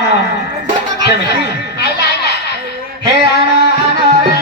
କେମିତି ହେ ଆଣ ଆଣ ରେ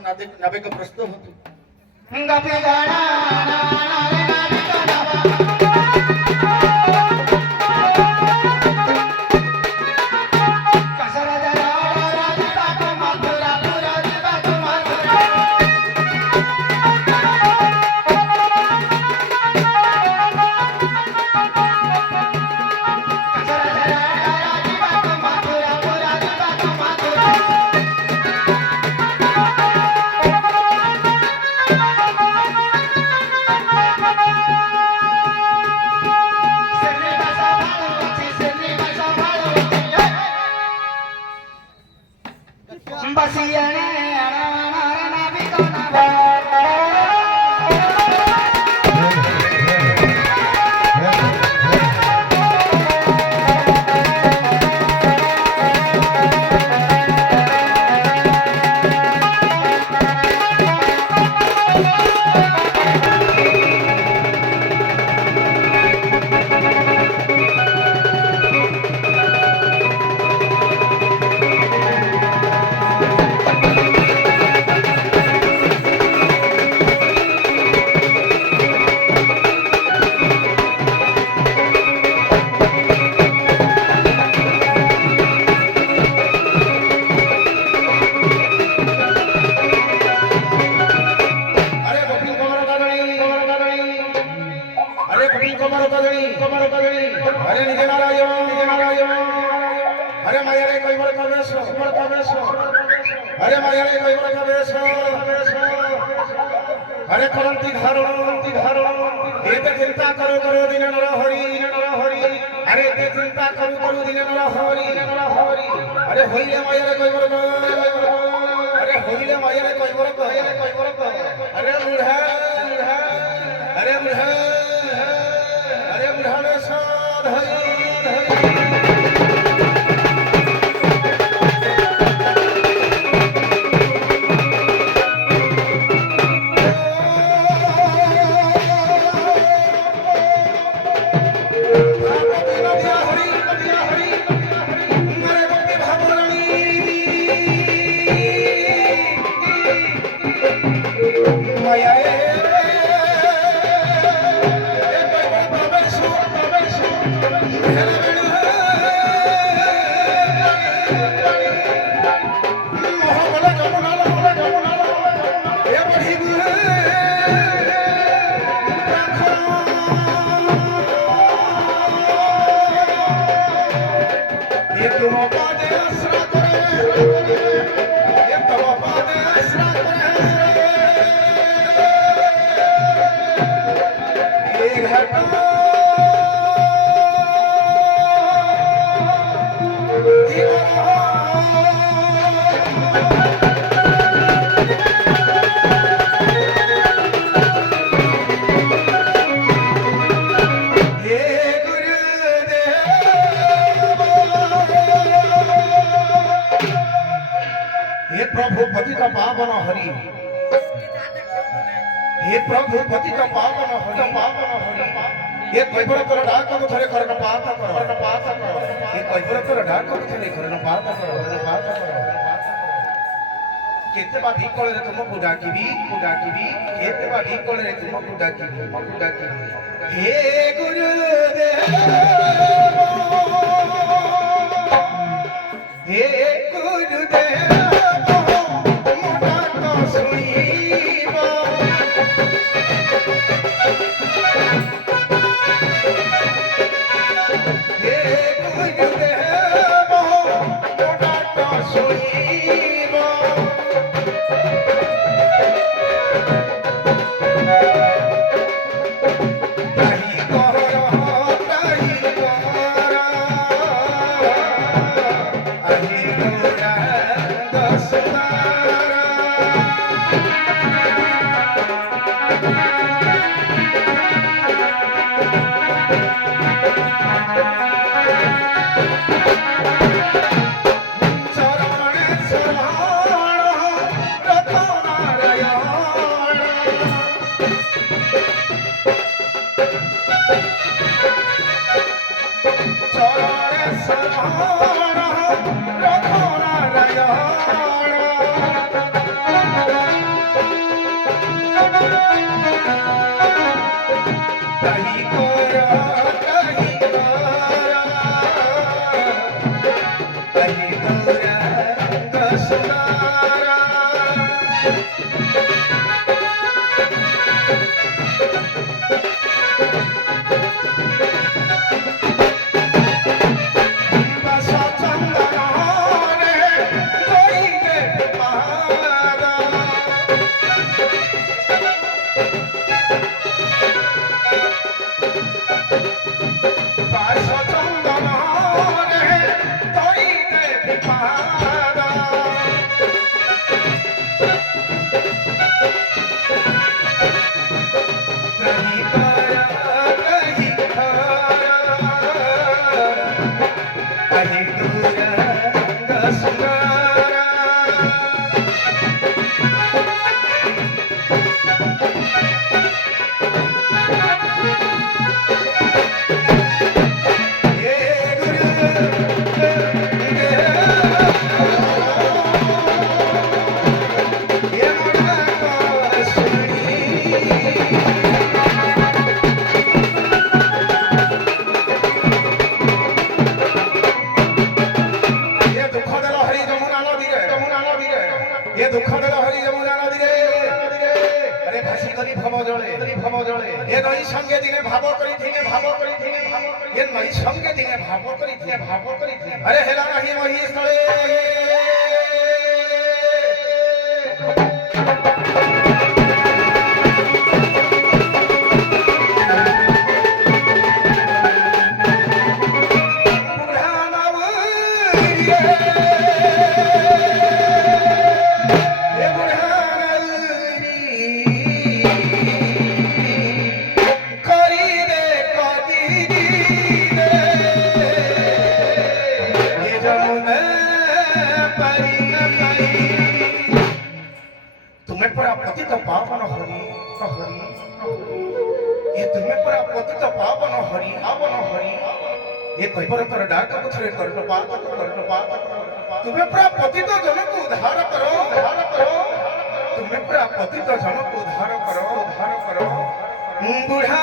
ନାବିକ नाविक प्रस्तुत होतो अरे करंती धारो एते चिंता करो करो दिन नर हरि अरे एते चिंता करो करो दिन नर हरि अरे होइले मायरे कइबर अरे होइले मायरे कइबर अरे बुढ़ा अरे बुढ़ा अरे बुढ़ा ने साध प्रभु पतित पावन हरि हे प्रभु पतित पावन हरि ये कैबर कर डाक को थरे करन पात कर ये कैबर कर डाक को थरे करन पात कर କେତେ ବା ବିକଳରେ ତୁମକୁ ଡାକିବି କେତେ ବା ବିକଳରେ ତୁମକୁ ଡାକିବି ହେ ଗୁରୁଦେବ ହେ ଗୁରୁଦେବ ମୋ ଡାକ ଶୁଣିବ ହେ ଗୁରୁଦେବ ମୋ ଡାକ ଶୁଣିବ अरे हेला नहीं वही स्थले पतित पावन हरि ये तुम्हें परा पतित पावन हरि ये कहबर तर डाक पछरे करनो पाप तुम्हें परा पतित जन को उद्धार करो तुम्हें परा पतित जन को उद्धार करो बुढ़ा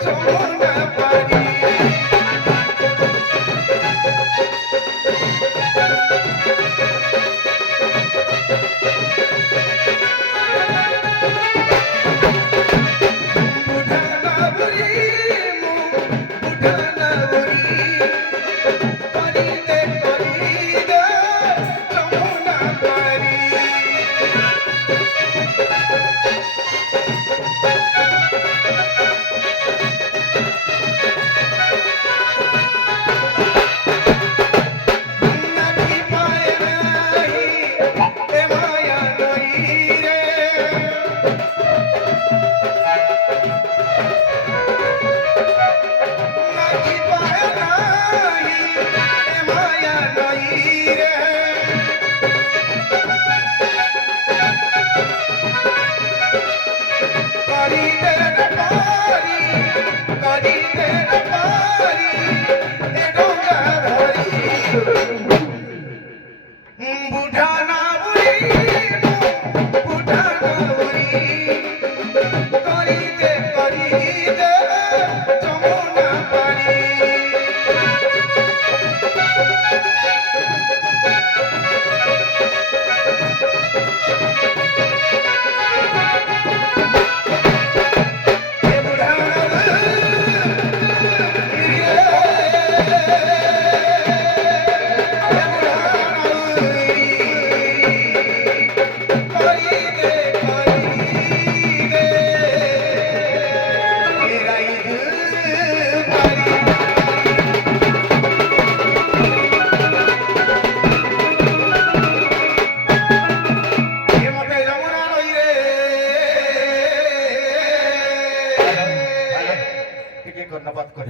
Sohna pari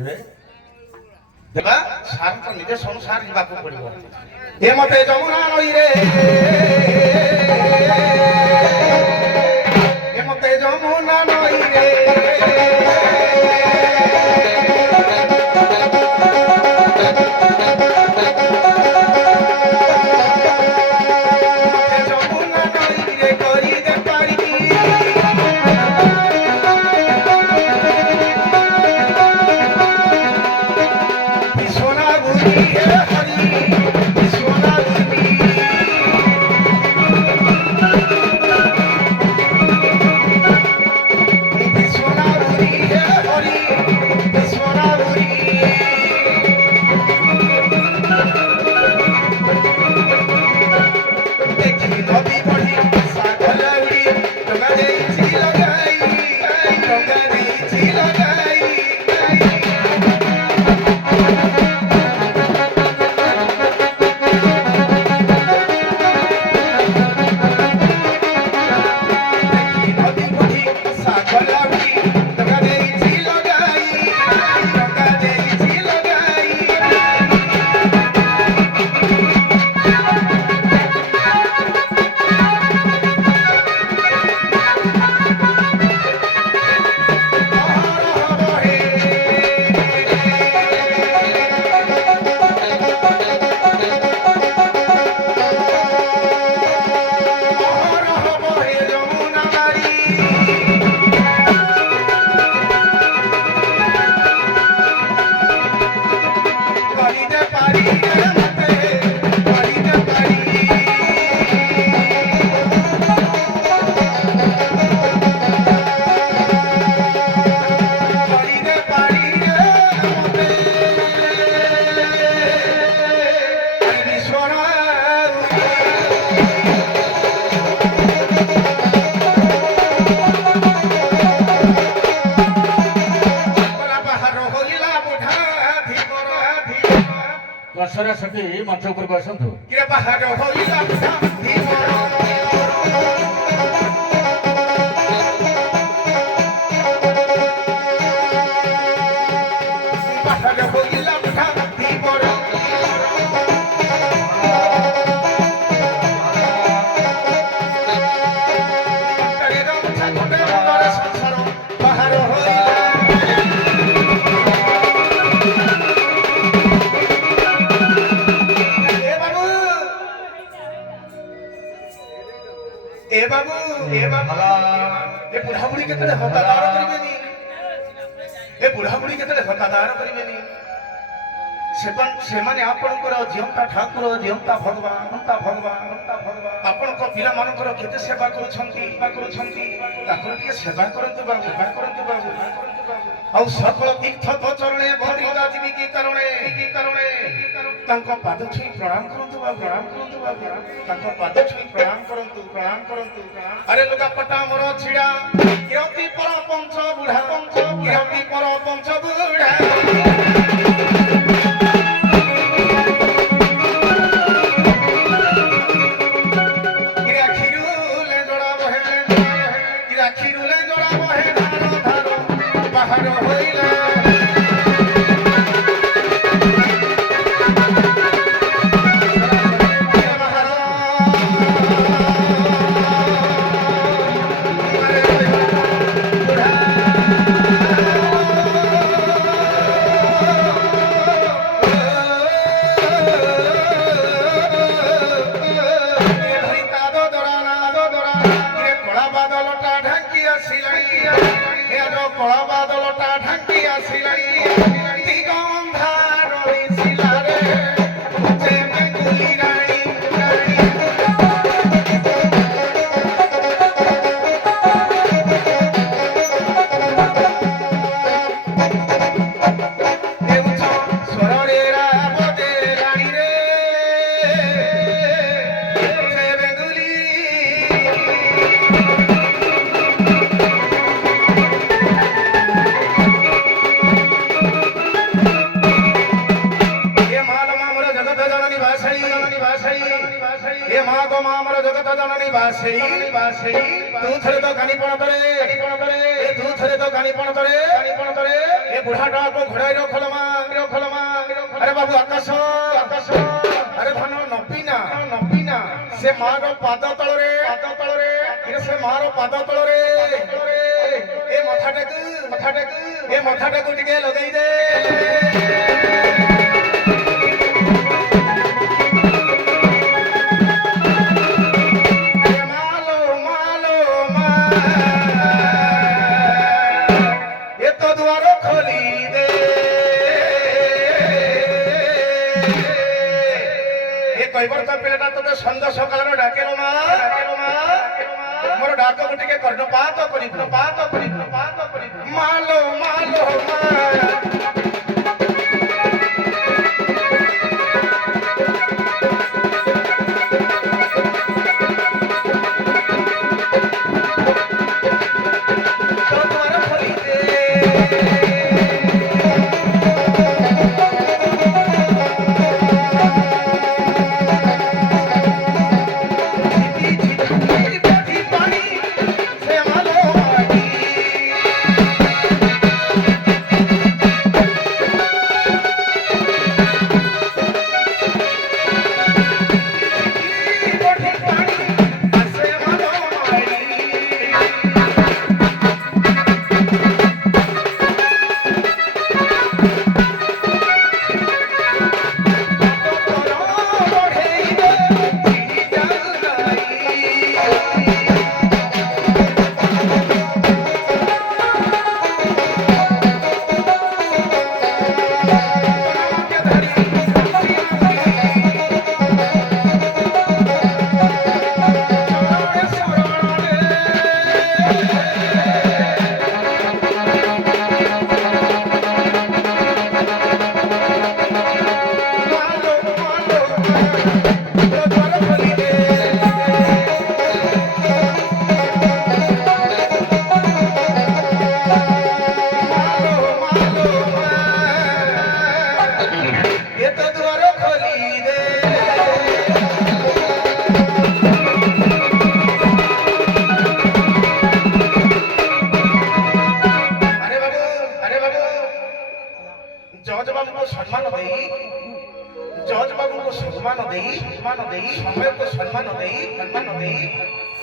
କରିବେ ଦେବା ସାର ତ ନିଜେ ସଂସାର ଯିବାକୁ ପଡିବ ଏ ମତେ ଯମୁନା ନଈରେ ଏ ମତେ ଯମୁନା ନଈରେ ଦଶହରା ସଖୀ ମଞ୍ଚ ଉପରକୁ ଆସନ୍ତୁ ए बाबू ए बुढ़ाबुढ़ी केतले हतादार करिवेनी ए बुढ़ाबुढ़ी केतले हतादार करिवेनी सेमाने आपणकर जियंता ठाकुर जियंता भगवान आपणक पिला मानकर केते सेवा करूछंती ताकर के सेवा करंतु बाबू आउ सकल तीर्थ तो चरणे भरिदा जीवी की करणे तांको पाद छुई प्रणाम करंतु बाबू तांको पाद छुई प्रणाम करंतु अरे लोगा पटा मोर छिड़ा किरती पर पंच बुढ़ा कला बादलटा ढांकी आसिलाई दिगंधार सिलारे जे बेंगुली रानी देउछ स्वररे राबदे रानी रे जे बेंगुली ବାସେଇ ତୁ ଥରେ ତ ଗାନି ପଣ କରେ ଏ ତୁ ଥରେ ତ ଗାନି ପଣ କରେ ଏ ବୁଢାଟା को ଘୋଡାଇର ଖଲମା ଆରେ ବାବୁ ଆକାଶ ଆରେ ଧନ ନପିନା ସେ ମାର ପାଦ ତଳରେ ସେ ମାର ପାଦ ତଳରେ ଏ ମଥାଟାକୁ ଟିକେ ଲଗେଇ ଦେ ପିଲାଟା ତୋତେ ସନ୍ଧ୍ୟା ସକାଳର ଡାକେଲ ମା ମୋର ଡାକକୁ ଟିକେ କର୍ଣ୍ଣପାତ କରିବୁ ମାଲୋ ମା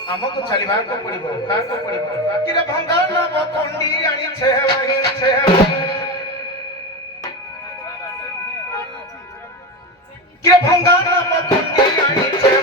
ଆମକୁ ଚାଲିବାକୁ ପଡିବ କିରେ ଭଙ୍ଗା ନବ କଣ୍ଡି ଆଣିଛେ କିରେ ଭଙ୍ଗା ନବ କଣ୍ଡି ଆଣିଛେ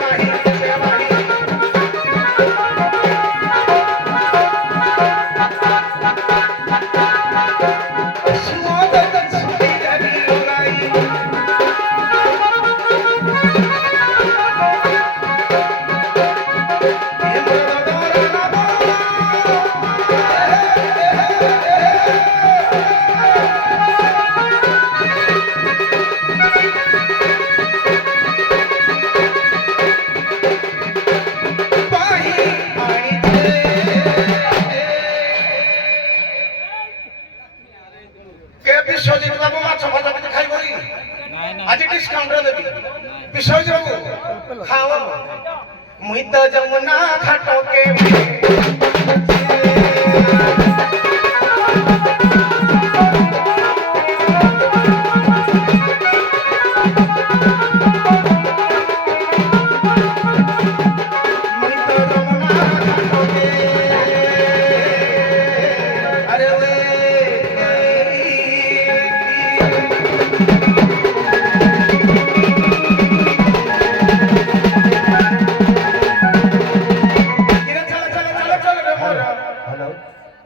ବିଶ୍ୱଜିତ ବାବୁ ମାଛ ଭଜା କିଛି ଖାଇବ ଆଜି ଡିସକାଉଣ୍ଟରେ ଦେବି ବିଶ୍ୱଜିତ ବାବୁ ଖାଅ ମୁଇଁ ତ ଯମୁନା ଘାଟକେ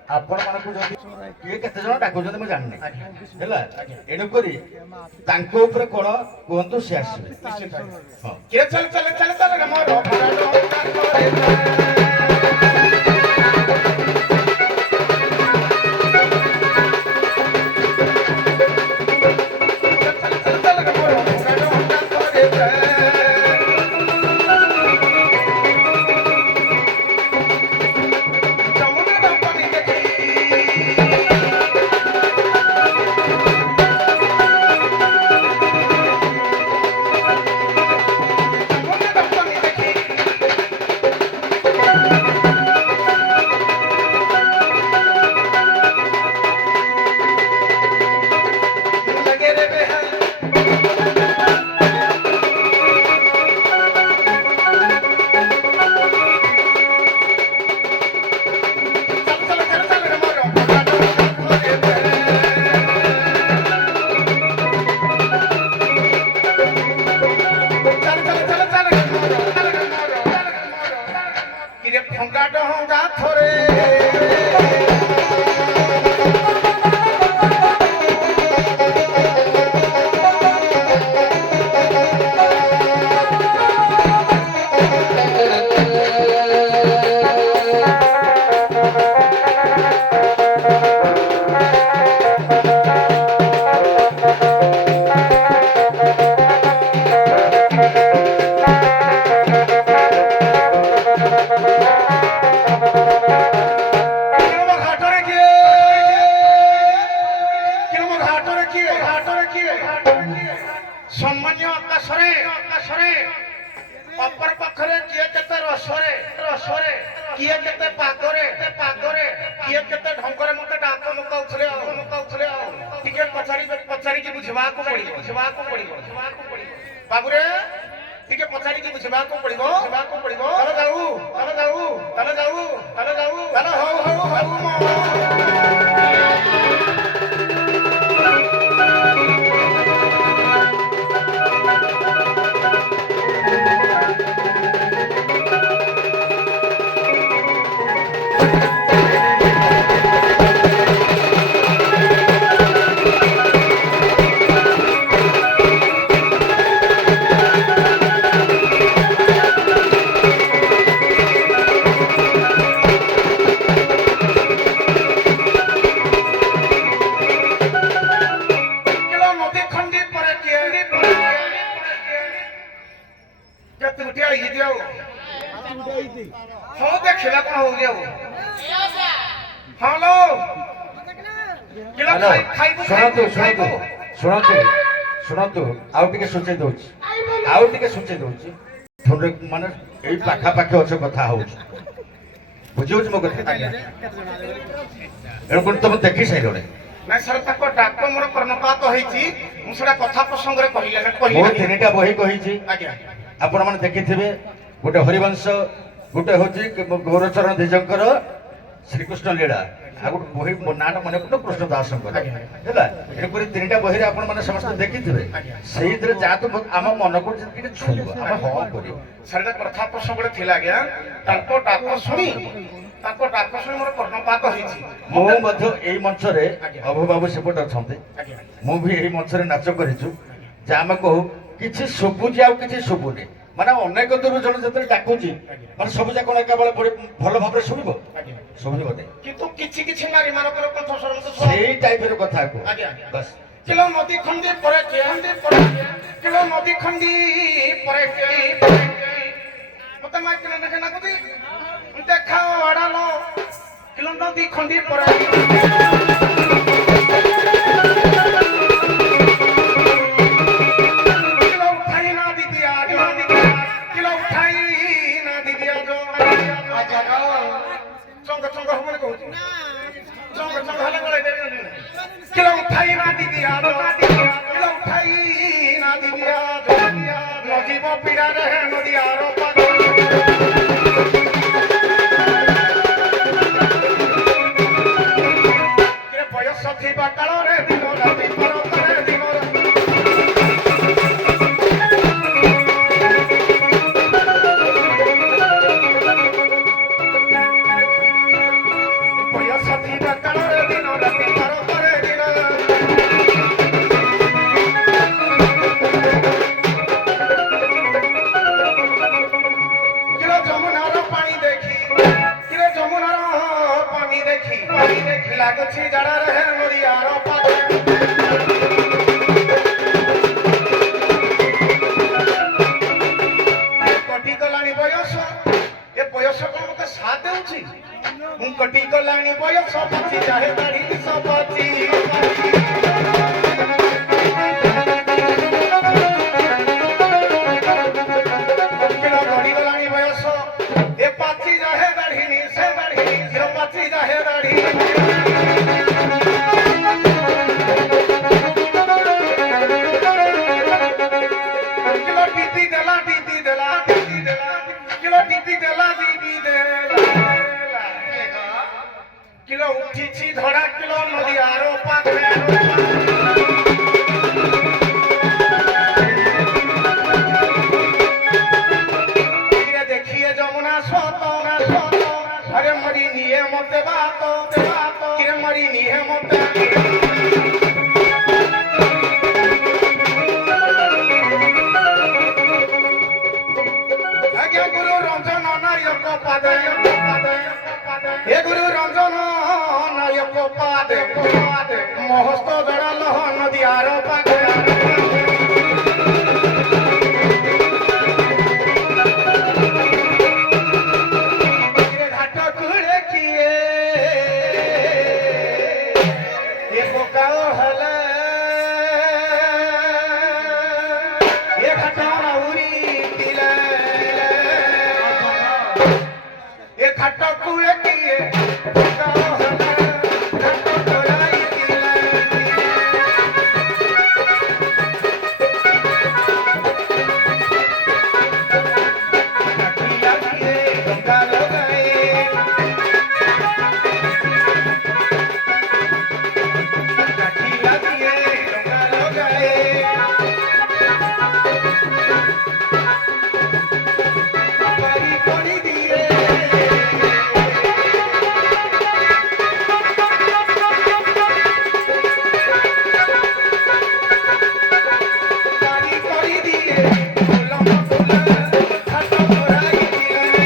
ଆପଣମାନଙ୍କୁ ଯଦି କିଏ କେତେ ଜଣ ଡାକୁଛନ୍ତି ମୁଁ ଜାଣିନି ହେଲା ଏଣୁକରି ତାଙ୍କ ଉପରେ କଣ କୁହନ୍ତୁ ସେ ଆସିବେ କିଏ ଚାଲ ଚାଲ ଚାଲ ଚାଲ ମୋର কাথরে সম্মানীয় আকাশরে আকাশরে অপর পক্ষরে কিয়ে কেতে রসরে রসরে কিয়ে কেতে পাগরে পাগরে কিয়ে কেতে ঢঙ্গরে মতে ডাক মুকাউଥିଲେ ଆଉ ଟିକେ ପଚାରିକି ବୁଝିବାକୁ ପଡିବ ବାବୁରେ ଟିକେ ପଚାରିକି ବୁଝିବାକୁ ପଡିବ ତାହେଲେ ଯାଉ ତାହେଲେ ହଉ ହଁ ଦେଖିଲା କଣ ହଉଛି ଆଉ ହ୍ୟାଲୋ ଶୁଣନ୍ତୁ ଶୁଣନ୍ତୁ ଶୁଣନ୍ତୁ ଶୁଣନ୍ତୁ ଆଉ ଟିକେ ସୂଚେଇ ଦଉଛି ମାନେ ଏଇ ପାଖାପାଖି ଅଛ କଥା ହଉଛି ବୁଝିହଉଛି ମୋ କଥା ଏଣୁ ତମେ ଦେଖି ସାରିଲଣି ନାଇଁ ସାର୍ ତାଙ୍କ ଡାକ ମୋର କର୍ଣ୍ଣପାତ ହେଇଛି ମୁଁ ସେଟା କଥା ପ୍ରସଙ୍ଗରେ ମୁଁ ତିନିଟା ବହି କହିଛି ଆଜ୍ଞା ଆପଣ ମାନେ ଦେଖିଥିବେ ଗୋଟେ ହରିବଂଶ ଗୋଟେ ହଉଛି ଗୌରଚରଣ ଦ୍ୱିଜଙ୍କର ଶ୍ରୀକୃଷ୍ଣ ଲୀଳା ଆଉ ଗୋଟେ ବହି ନାଁଟା ମନେ ପଡୁନି କୃଷ୍ଣ ଦାସଙ୍କର ହେଲା ଏପରି ତିନିଟା ବହିରେ ଆପଣ ମାନେ ସମସ୍ତେ ଦେଖିଥିବେ ସେଇଥିରେ ଯାହା ତ ଆମ ମନକୁ ଟିକେ ଛୁଇଁବ ଆମେ ହଁ କରିବ ସାର୍ କଥା ପ୍ରସଙ୍ଗରେ ଥିଲା ଆଜ୍ଞା ତାଙ୍କ ଡାକ ଶୁଣି ମୋର କର୍ଣ୍ଣପାତ ହେଇଛି ମୁଁ ମଧ୍ୟ ଏଇ ମଞ୍ଚରେ ଅଭବାବୁ ସେପଟେ ଅଛନ୍ତି ମୁଁ ବି ଏଇ ମଞ୍ଚରେ ନାଚ କରିଛୁ ଯେ ଆମେ କହୁ କିଛି ଶୁଭୁଛି ଆଉ କିଛି ଶୁଭୁନି ମାନେ ଅନେକ ଦୂର ଜଣେ ଯେତେବେଳେ ଡାକୁଛି ମାନେ ସବୁ ଯାକ ଏକାବେଳେ ଭଲ ଭାବରେ ଶୁଣିବ ଶୁଣିବ କିନ୍ତୁ କିଛି କିଛି ନାରୀ ମାନଙ୍କର କଣ୍ଠ ସେଇ ଟାଇପର କଥା ବାସ୍ କିଲୋ ନଦୀ ଖଣ୍ଡି ପରେ କିଲୋ ନଦୀ ଖଣ୍ଡି ପରେ ମତେ ମା କିଲୋ ଦେଖେ ନା କହୁଛି ଦେଖା ଆଡାଲ କିଲୋ ନଦୀ ଖଣ୍ଡି ପରେ ଲାଗୁଛି ଜାଡା ରହେ ନଡ଼ିଆର କଟି ଗଲାଣି ବୟସ ଏ ବୟସ କଣ ମତେ ସାଥ ଦେଉଛି ମୁଁ କଟି ଗଲାଣି ବୟସ ପାଚି ଯାଏ ଦାଢି ସପାଚି ଗଡ଼ି ଗଲାଣି ବୟସ ଏ ପାଚି ଯାଏ ଦାଢି ସେ ଦାଢି ପାଚି ଯାଏ ଦାଢି কিলো উঠিছি ধরা কিলো নদী আরো পাখে দেখিয়ে যমুনা সত আরে মারি নিয়ে মতে বাত কিরে মারি নিয়ে মতে আজ্ঞা গুরু রঞ্জন নায়ক পাদে হে গুরু রঞ্জন নায়ক পাদে মহস্ত বেড়াল নদী আর পাগে ঘাট কুড়ে কিয়ে এ পোকাও হলে এ ঘাট উড়ি দিলে এ ঘাট কুড়ে কিয়ে পোকাও হলে ঘাট তোলাই দিলে কাঠিয়া দিয়ে ডঙ্গা লগায়ে কাঠিয়া দিয়ে ডঙ্গা লগায়ে পারি করে দিয়ে পারি করে দিয়ে গোলাম গোলা ঘাট তোলাই দিলে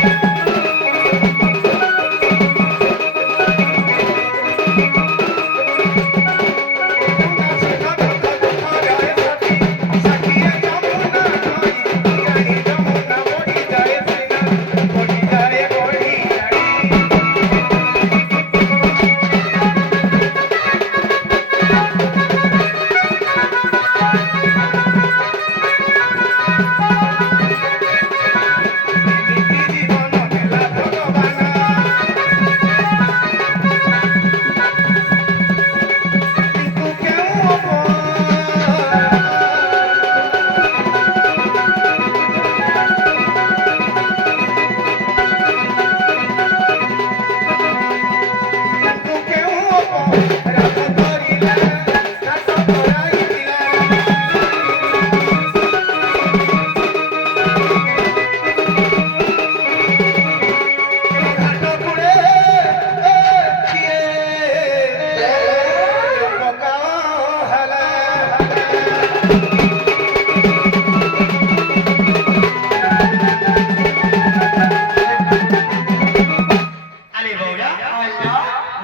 আরে বৌরা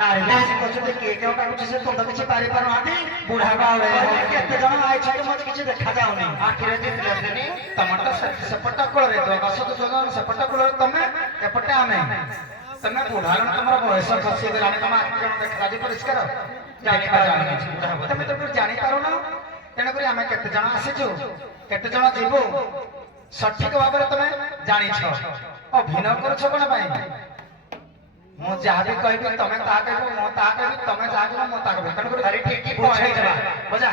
নারে বেশি কিছু দেখে কেউ কাকু কিছু তোমরা কিছু পারি পারো আদি বুড়া বাউরে কেতে জন আইছে তো মত কিছু দেখা যাওনি আখিরে দিলে দেনি তোমার তো সপটা কোଳରେ তো দশ তো জন সপটা কোଳରେ ତମେ এপটে ଆମେ ତମେ ବୁଢାର ତମର ବୟସ ଖସି ଗଲାଣି ତମ ଆଖି ଜଣ ଦେଖା ଯାଉଛି ପରିଷ୍କାର ଜାଣିପାରୁନି ତମେ ତ ଜାଣିପାରୁନ ତେଣୁକରି ଆମେ କେତେ ଜଣ ଆସିଛୁ କେତେ ଜଣ ଯିବୁ ସଠିକ ଭାବରେ ତମେ ଜାଣିଛ ଅଭିନୟ କରୁଛ କଣ ପାଇଁ ମୁଁ ଯାହା ବି କହିବି ତମେ ତାହା କହିବ ମୁଁ ତାହା କହିବି ତମେ ଯାହା କହିବ ମୁଁ ତାହା କହିବି ତେଣୁକରି ଖାଲି ଠିକ ବୁଝେଇଦେବା ବୁଝା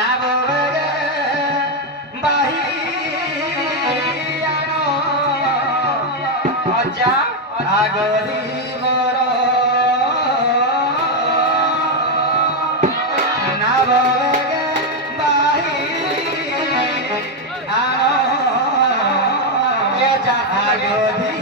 নাবগে বাহিয়ানো অজা আগরি বর নাবগে বাহিয়ানো অজা আগরি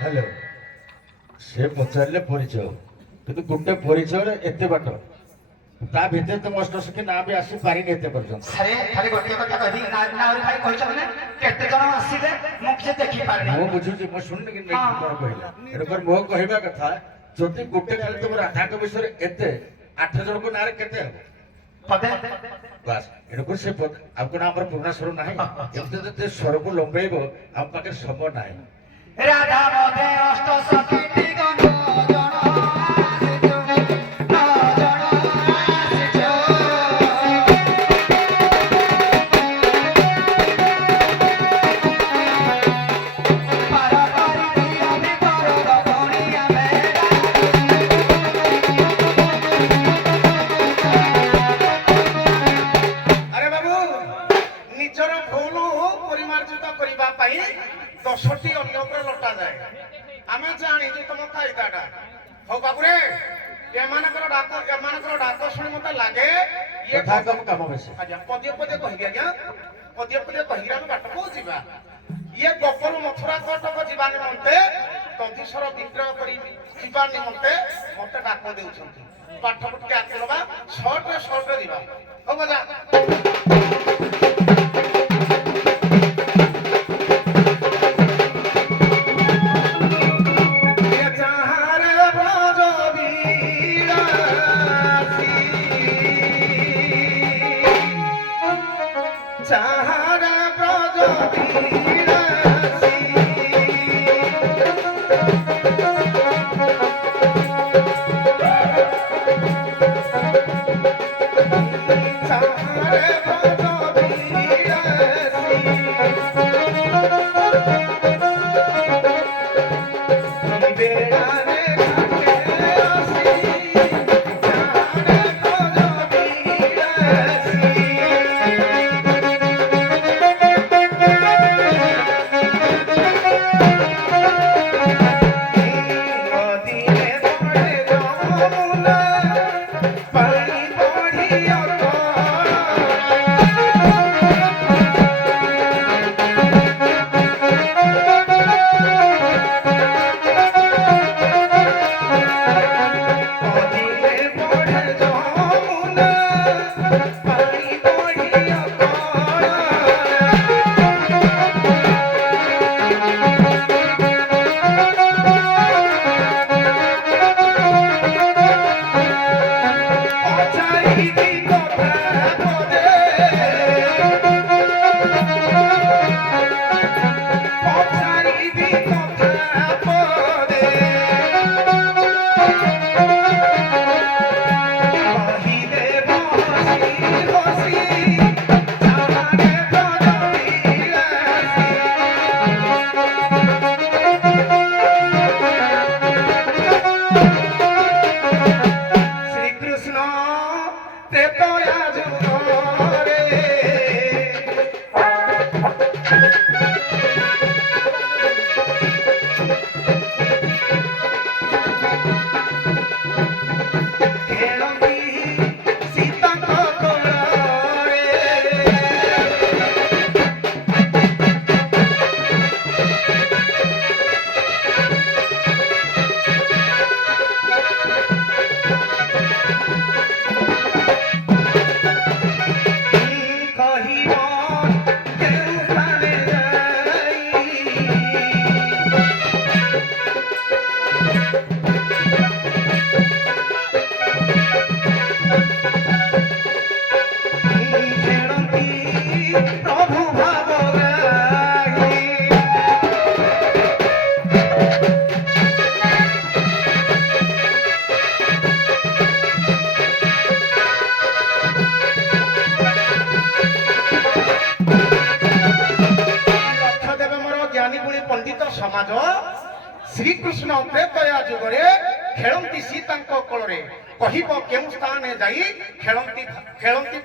হ্যালো সে পଚାରିଲେ ପରିଚୟ କିନ୍ତୁ ଗୋଟେ ପରିଚୟରେ ଏତେ ବାଟ ତା ଭିତରେ ତ ମଷ୍ଟ ସଖୀ ନାଁ ବି ଆସି ପାରିନି ଏତେ ପର୍ଯ୍ୟନ୍ତ ଆରେ ଖାଲି ଗୋଟିଏ କଥା କହିବି ନା ଆହୁରି ଭାଇ କହିଛନ୍ତି ନା କେତେ ଜଣ ଆସିଲେ ମୁଁ କିଛି ଦେଖିପାରିନି ମୁଁ ବୁଝୁଛି ମୁଁ ଶୁଣିନି କିନ୍ତୁ କଣ କହିଲା ଏଣୁକରି ମୋ କହିବା କଥା ଯଦି ଗୋଟେ ଖାଲି ତମ ରାଧାଙ୍କ ବିଷୟରେ ଏତେ 8 ଜଣଙ୍କ ନାଁରେ କେତେ ହବ ପଦେ ବାସ୍ ଏଣୁକରି ସେ ଆଉ କଣ ଆମର ପୁରୁଣା ସ୍ୱର ନାହିଁ ଏମିତି ଯଦି ସ୍ୱରକୁ ଲମ୍ବେଇବ ଆମ ପାଖରେ ସମୟ ନାହିଁ ରାଧା ବୋଧେ ଅଷ୍ଟ ସଖୀ ଦିଗନ ଜଣ ଆସିଛୁ ଜଣ ଆସିଛୁ ପାର କରି ଦିଅ ଭିତର ଗଣିଆ ବେଡ଼ା ଆରେ ବାବୁ ନିଜର ଭୁଲ ପରିମାର୍ଜିତ କରିବା ପାଇଁ 10ଟି ଅନ୍ୟ ଉପରେ ଲଟାଯାଏ ଆମେ ଜାଣିଛୁ ତମ କାଇଦାଟା ହଉ ବାବୁରେ ଏମାନଙ୍କର ଡାକ ଶୁଣି ମତେ ଲାଗେ ଇଏ କଥା କମ କାମ ବେଶୀ ଆଜ୍ଞା ପଦେ ପଦେ କହିବି ଆଜ୍ଞା ପଦେ ପଦେ କହିକି ଆମେ ବାଟକୁ ଯିବା ଇଏ ଗୋପରୁ ମଥୁରା କଟକ ଯିବା ନିମନ୍ତେ ତନ୍ଦିଶର ବିଗ୍ରହ କରି ଯିବା ନିମନ୍ତେ ମତେ ଡାକ ଦେଉଛନ୍ତି ପାଠକୁ ଟିକେ ଆଗକୁ ନବା ସର୍ଟରେ ଯିବା ହଉ ମଜା চাহারা ব্রজ বিরাসী চাহারা ব্রজ বিরাসী বেড়ারে ঘাটে আসি চাহারা ব্রজ বিরাসী କହିଲେ ବସି ବସି ଚାମାନେ ବଦଳି ଆସି শ্রীকৃষ্ণ ত্রেতয়া যুগরে খেলନ୍ତି ସୀତାଙ୍କ କୋଳରେ କହିବ କେଉଁ ସ୍ଥାନେ ଯାଇ ଖେଳନ୍ତି ପ୍ରଭୁ ଭାବ ଗାଇ ଲକ୍ଷ୍ୟ ଦେବେ ମୋର ଜ୍ଞାନୀ ଗୁଣୀ ପଣ୍ଡିତ ସମାଜ ଶ୍ରୀକୃଷ୍ଣ ତ୍ରେତୟା ଯୁଗରେ ଖେଳନ୍ତି ସୀତାଙ୍କ କୋଳରେ କହିବ କେଉଁ ସ୍ଥାନେ ଯାଇ ଖେଳନ୍ତି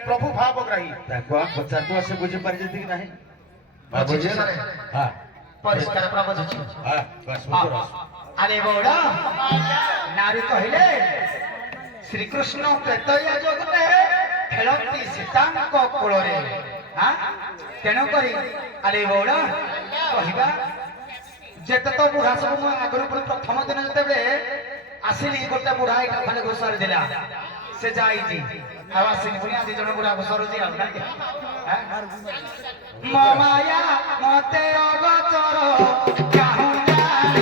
ପ୍ରଭୁ ଭାବଗ୍ରାହୀ ତାକୁ ଆଉ ପଚାରନ୍ତୁ ସେ ବୁଝିପାରିଛନ୍ତି କି ନାହିଁ ବୁଝିଛି ସାର୍। ହଁ ପରିଷ୍କାର ପୁରା ବୁଝୁଛି। ହଁ ବାସ୍ ଉତ୍ତର ଆସୁ। ଆରେ ବଉଡ଼ା ନାରୀ କହିଲେ ଶ୍ରୀକୃଷ୍ଣ ତ୍ରେତୟା ଯୁଗରେ ଖେଳନ୍ତି ସୀତାଙ୍କ କୋଳରେ। ତେଣୁ କରି ଆରେ ବଉଡ଼ା କହିବା ଯେତେ ତ ବୁଢା ସବୁ ମୁଁ ଆଗରୁ ପୁଣି ପ୍ରଥମ ଦିନ ଯେତେବେଳେ ଆସିଲି ଗୋଟେ ବୁଢା ଏଇଟା ଖାଲି ଘୋଷାରି ଦେଲା ସେ ଯାଇଛି ଆଉ ଆସିନି ପୁଣି ଆଜି ଜଣେ ବୁଢା ଘୋଷାରୁଛି ଆଉ କାହିଁକି ମୋ ମାୟା ମତେ ଅଗଚର କାହୁଁ ଜାଣି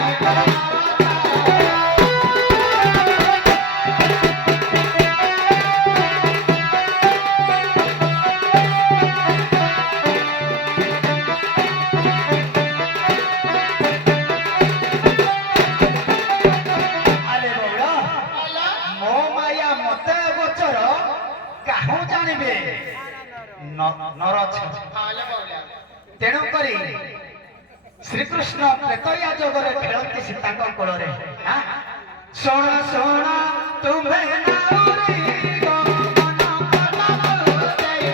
ଆରେ ବଉଡ଼ା ମୋ ମାୟା ମତେ ଅଗଚର କାହୁଁ ଜାଣିବେ ନର ତେଣୁ କରି ଶ୍ରୀକୃଷ୍ଣ ତ୍ରେତୟା ଯୁଗରେ ଖେଳନ୍ତି ସୀତାଙ୍କ କୋଳରେ। ଶୁଣ ଶୁଣ ତୁମେ ନାଉରୀ ଗୋ ମନ କର୍ମ ବୁଝାଇ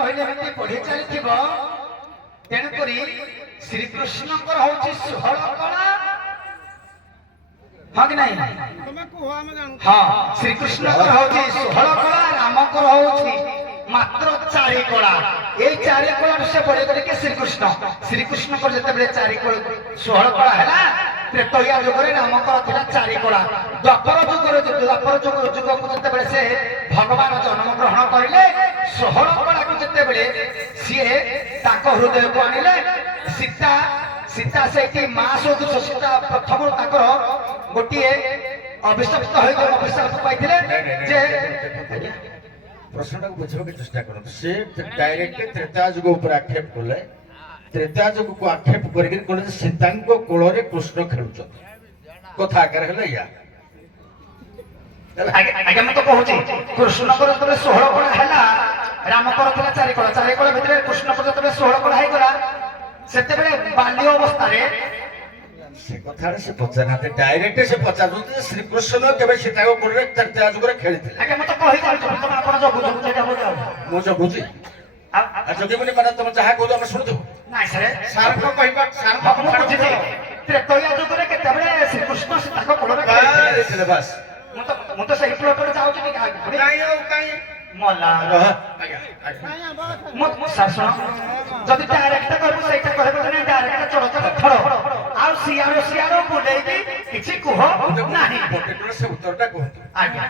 କହିଲେ ସତୀଦାସ ଆଜି ପଢି ଚାଲିଥିବ। ତେଣୁକରି ଶ୍ରୀକୃଷ୍ଣଙ୍କର ହଉଛି ଷୋହଳ କଳା ହଁ କି ନାହିଁ? ହଁ ଶ୍ରୀକୃଷ୍ଣଙ୍କର ହଉଛି ଷୋହଳ କଳା ରାମଙ୍କର ହଉଛି ମାତ୍ର ଚାରି କଳା। ଏଇ ଚାରି କଳାରୁ ସେ ବଢି କରିକି ଶ୍ରୀକୃଷ୍ଣଙ୍କର ଯେତେବେଳେ ଚାରି କଳା ଷୋହଳ କଳା ହେଲା ତ୍ରେତୟା ଯୁଗରେ ରାମଙ୍କର ଥିଲା ଚାରି କଳା। ଦ୍ୱାପର ଯୁଗକୁ ଯେତେବେଳେ ସେ ଭଗବାନ ଜନ୍ମ ଗ୍ରହଣ କରିଲେ ଷୋହଳ କଳାକୁ ଯେତେବେଳେ ସିଏ ତାଙ୍କ ହୃଦୟକୁ ଆଣିଲେ ସୀତା ସେଇଠି ମା ସଦୃଶ ସୀତା ପ୍ରଥମରୁ ତାଙ୍କର ଗୋଟିଏ ଅଭିଶପ୍ତ ହୋଇଗଲେ ଅଭିଶାପ ପାଇଥିଲେ ଯେ ପ୍ରଶ୍ନଟାକୁ ବୁଝିବାକୁ ଚେଷ୍ଟା କରନ୍ତୁ। ସେ ଡାଇରେକ୍ଟ ତ୍ରେତା ଯୁଗ ଉପରେ ଆକ୍ଷେପ କଲେ। ତ୍ରେତା ଯୁଗକୁ ଆକ୍ଷେପ କରିକି କହିଲେ ଯେ ସୀତାଙ୍କ କୋଳରେ କୃଷ୍ଣ ଖେଳୁଛନ୍ତି। କଥା ଆକାର ହେଲା ୟା ଆଜ୍ଞା ମୁଁ ତ କହୁଛି କୃଷ୍ଣଙ୍କର ଯେତେବେଳେ ଷୋହଳ କଳା ହେଲା ରାମଙ୍କର ଥିଲା ଚାରି କଳା ଭିତରେ କୃଷ୍ଣଙ୍କର ଯେତେବେଳେ ଷୋହଳ କଳା ହେଇଗଲା ସେତେବେଳେ ବାଲ୍ୟ ଅବସ୍ଥାରେ ସେ କଥାରେ ସେ ପଚାରିନାହାନ୍ତି। ଡାଇରେକ୍ଟ ସେ ପଚାରୁଛନ୍ତି ଯେ ଶ୍ରୀକୃଷ୍ଣ କେବେ ସୀତାଙ୍କ କୋଳରେ ତ୍ରେତା ଯୁଗରେ ଖେଳିଥିଲେ। ଆଜ୍ଞା ମୁଁ ତ କହିଯାଉଛି ତମେ ଆପଣ ଜଗୁଛନ୍ତି ମୁଁ ଜଗୁଛି ଆଉ ଜଗିବୁନି ମାନେ ତମେ ଯାହା କହୁଛ ଆମେ ଶୁଣୁଥିବୁ। ନାଇଁ ସାରଙ୍କ କହିବା ମୁଁ ବୁଝିଛି ତ୍ରେତୟା ଯୁଗରେ କେତେବେଳେ ଶ୍ରୀକୃଷ୍ଣ ସୀତାଙ୍କ କୋଳରେ ଖେଳିଥିଲେ। ଖେଳିଥିଲେ ବାସ୍। ମୁଁ ତ ସେଇ ପ୍ଲଟରେ ଯାଉଛି ଟିକେ ମଲା ସାର୍ ଶୁଣ ଯଦି ଡାଇରେକ୍ଟ କହିବୁ ସେଇଟା କହିବ ନାଇଁ ଡାଇରେକ୍ଟ ଚଢ ଆଉ ସିଆଡୁ ବୁଲେଇକି କିଛି କୁହ ନାହିଁ। ସେ ଉତ୍ତରଟା କୁହନ୍ତୁ। ଆଜ୍ଞା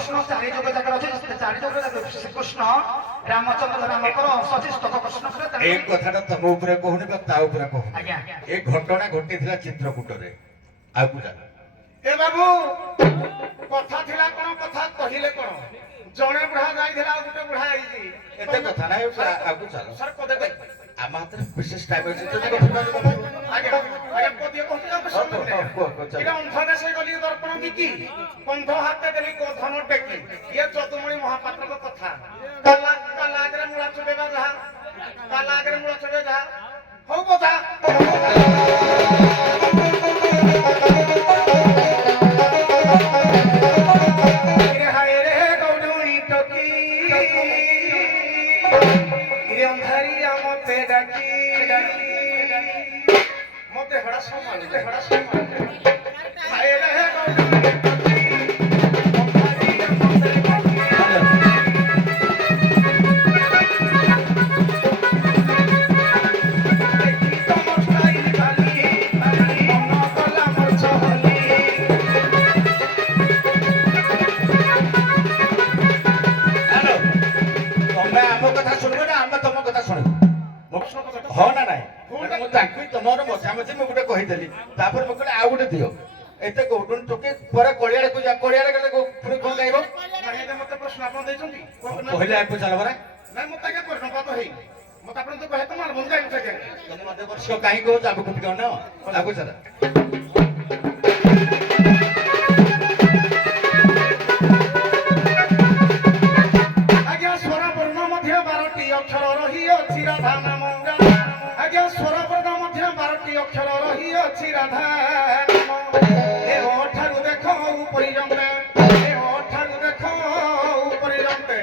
କୃଷ୍ଣ ଚାରି ଯୁଗ ଯାକର ଅଛି ସେ ଚାରି ଯୁଗ ଯାକ ଶ୍ରୀକୃଷ୍ଣ ରାମଚନ୍ଦ୍ର ରାମଙ୍କର ସଚିସ୍ତକ କୃଷ୍ଣ এই কথাটা ତମ ଉପରେ କହୁନି ବା ତା ଉପରେ କହୁନି ଆଜ୍ଞା ଏ ଘଟଣା ଘଟିଥିଲା ଚିତ୍ରକୂଟରେ ଆଉ ପୂଜା ଏ ବାବୁ କଥା ଥିଲା କଣ କଥା କହିଲେ କଣ ଜଣେ ବୁଢା ଯାଇଥିଲା ଆଉ ଗୋଟେ ବୁଢା ହେଇଛି ଏତେ କଥା ନାହିଁ ଆଗକୁ ଚାଲ ସାର୍ ପଦେ କହି ଆମ ହାତରେ ବିଶେଷ ଟାଇମ୍ ଅଛି ଯଦି ଆଜ୍ଞା ଆଜ୍ଞା ପଦେ କହୁଛି ଆଉ ଶୁଣିଲେ ଏଟା ଅନ୍ଧରେ ସେ ଗଲି ଦର୍ପଣ ବିକି କନ୍ଧ ହାତେ ଦେଲି ଧନ ଟେକି ଇଏ ଯଦୁମଣି ମହାପାତ୍ରଙ୍କ କଥା କାଲା କାଲା ଆଗରେ ମୂଳା ଚୁବେଇବା ଯାହା କାଲା ଆଗରେ ମୂଳା ଚୁବେଇବା ଯାହା ହଉ କଥା মতে হড়া সমান হড়া সমান হায় রে ତମେ ଆମ କଥା ଶୁଣିବ ନା ଆମେ ତମ କଥା ଶୁଣିବୁ ହଁ ନା ନାଇଁ ମୁଁ ତାଙ୍କୁ ତମର ମଝାମଝି ମୁଁ ଗୋଟେ କହିଦେଲି ତାପରେ ମୁଁ କହିଲି ଆଉ ଗୋଟେ ଦିଅ ଏତେ କହୁଛନ୍ତି ଟୋକେ ପରେ କଳିଆଡକୁ ଯା କଳିଆଡେ ଗଲେ ପୁଣି କଣ ଗାଇବ ମତେ ପ୍ରଶ୍ନ ଆପଣ ଦେଇଛନ୍ତି କହିଲେ ଆଗକୁ ଚାଲ ପରା ନାଇଁ ମତେ ଆଜ୍ଞା ପରିଣତ ହେଇନି ମତେ ଆପଣ ତ କହେ ତ ମାଲବନ୍ଦ ଗାଇବ ସେ ତମେ ମତେ ବର୍ଷ କାହିଁ କହୁଛ ଆଗକୁ ଟିକେ ନା ଆଗକୁ ଚାଲ ଆଜ୍ଞା ସ୍ୱର ବର୍ଣ୍ଣ ମଧ୍ୟ 12ଟି ଅକ୍ଷର ରହିଅଛି ରାଧା ନାମ ଆଜ୍ଞା ସ୍ୱର ବର୍ଣ୍ଣ ମଧ୍ୟ 12ଟି ଅକ୍ଷର ରହିଅଛି ରାଧା ନାମ ଏ ଠାରୁ ଦେଖ ଉପରି ଜମେ ଏ ଠାରୁ ଦେଖ ଉପରି ଜମେ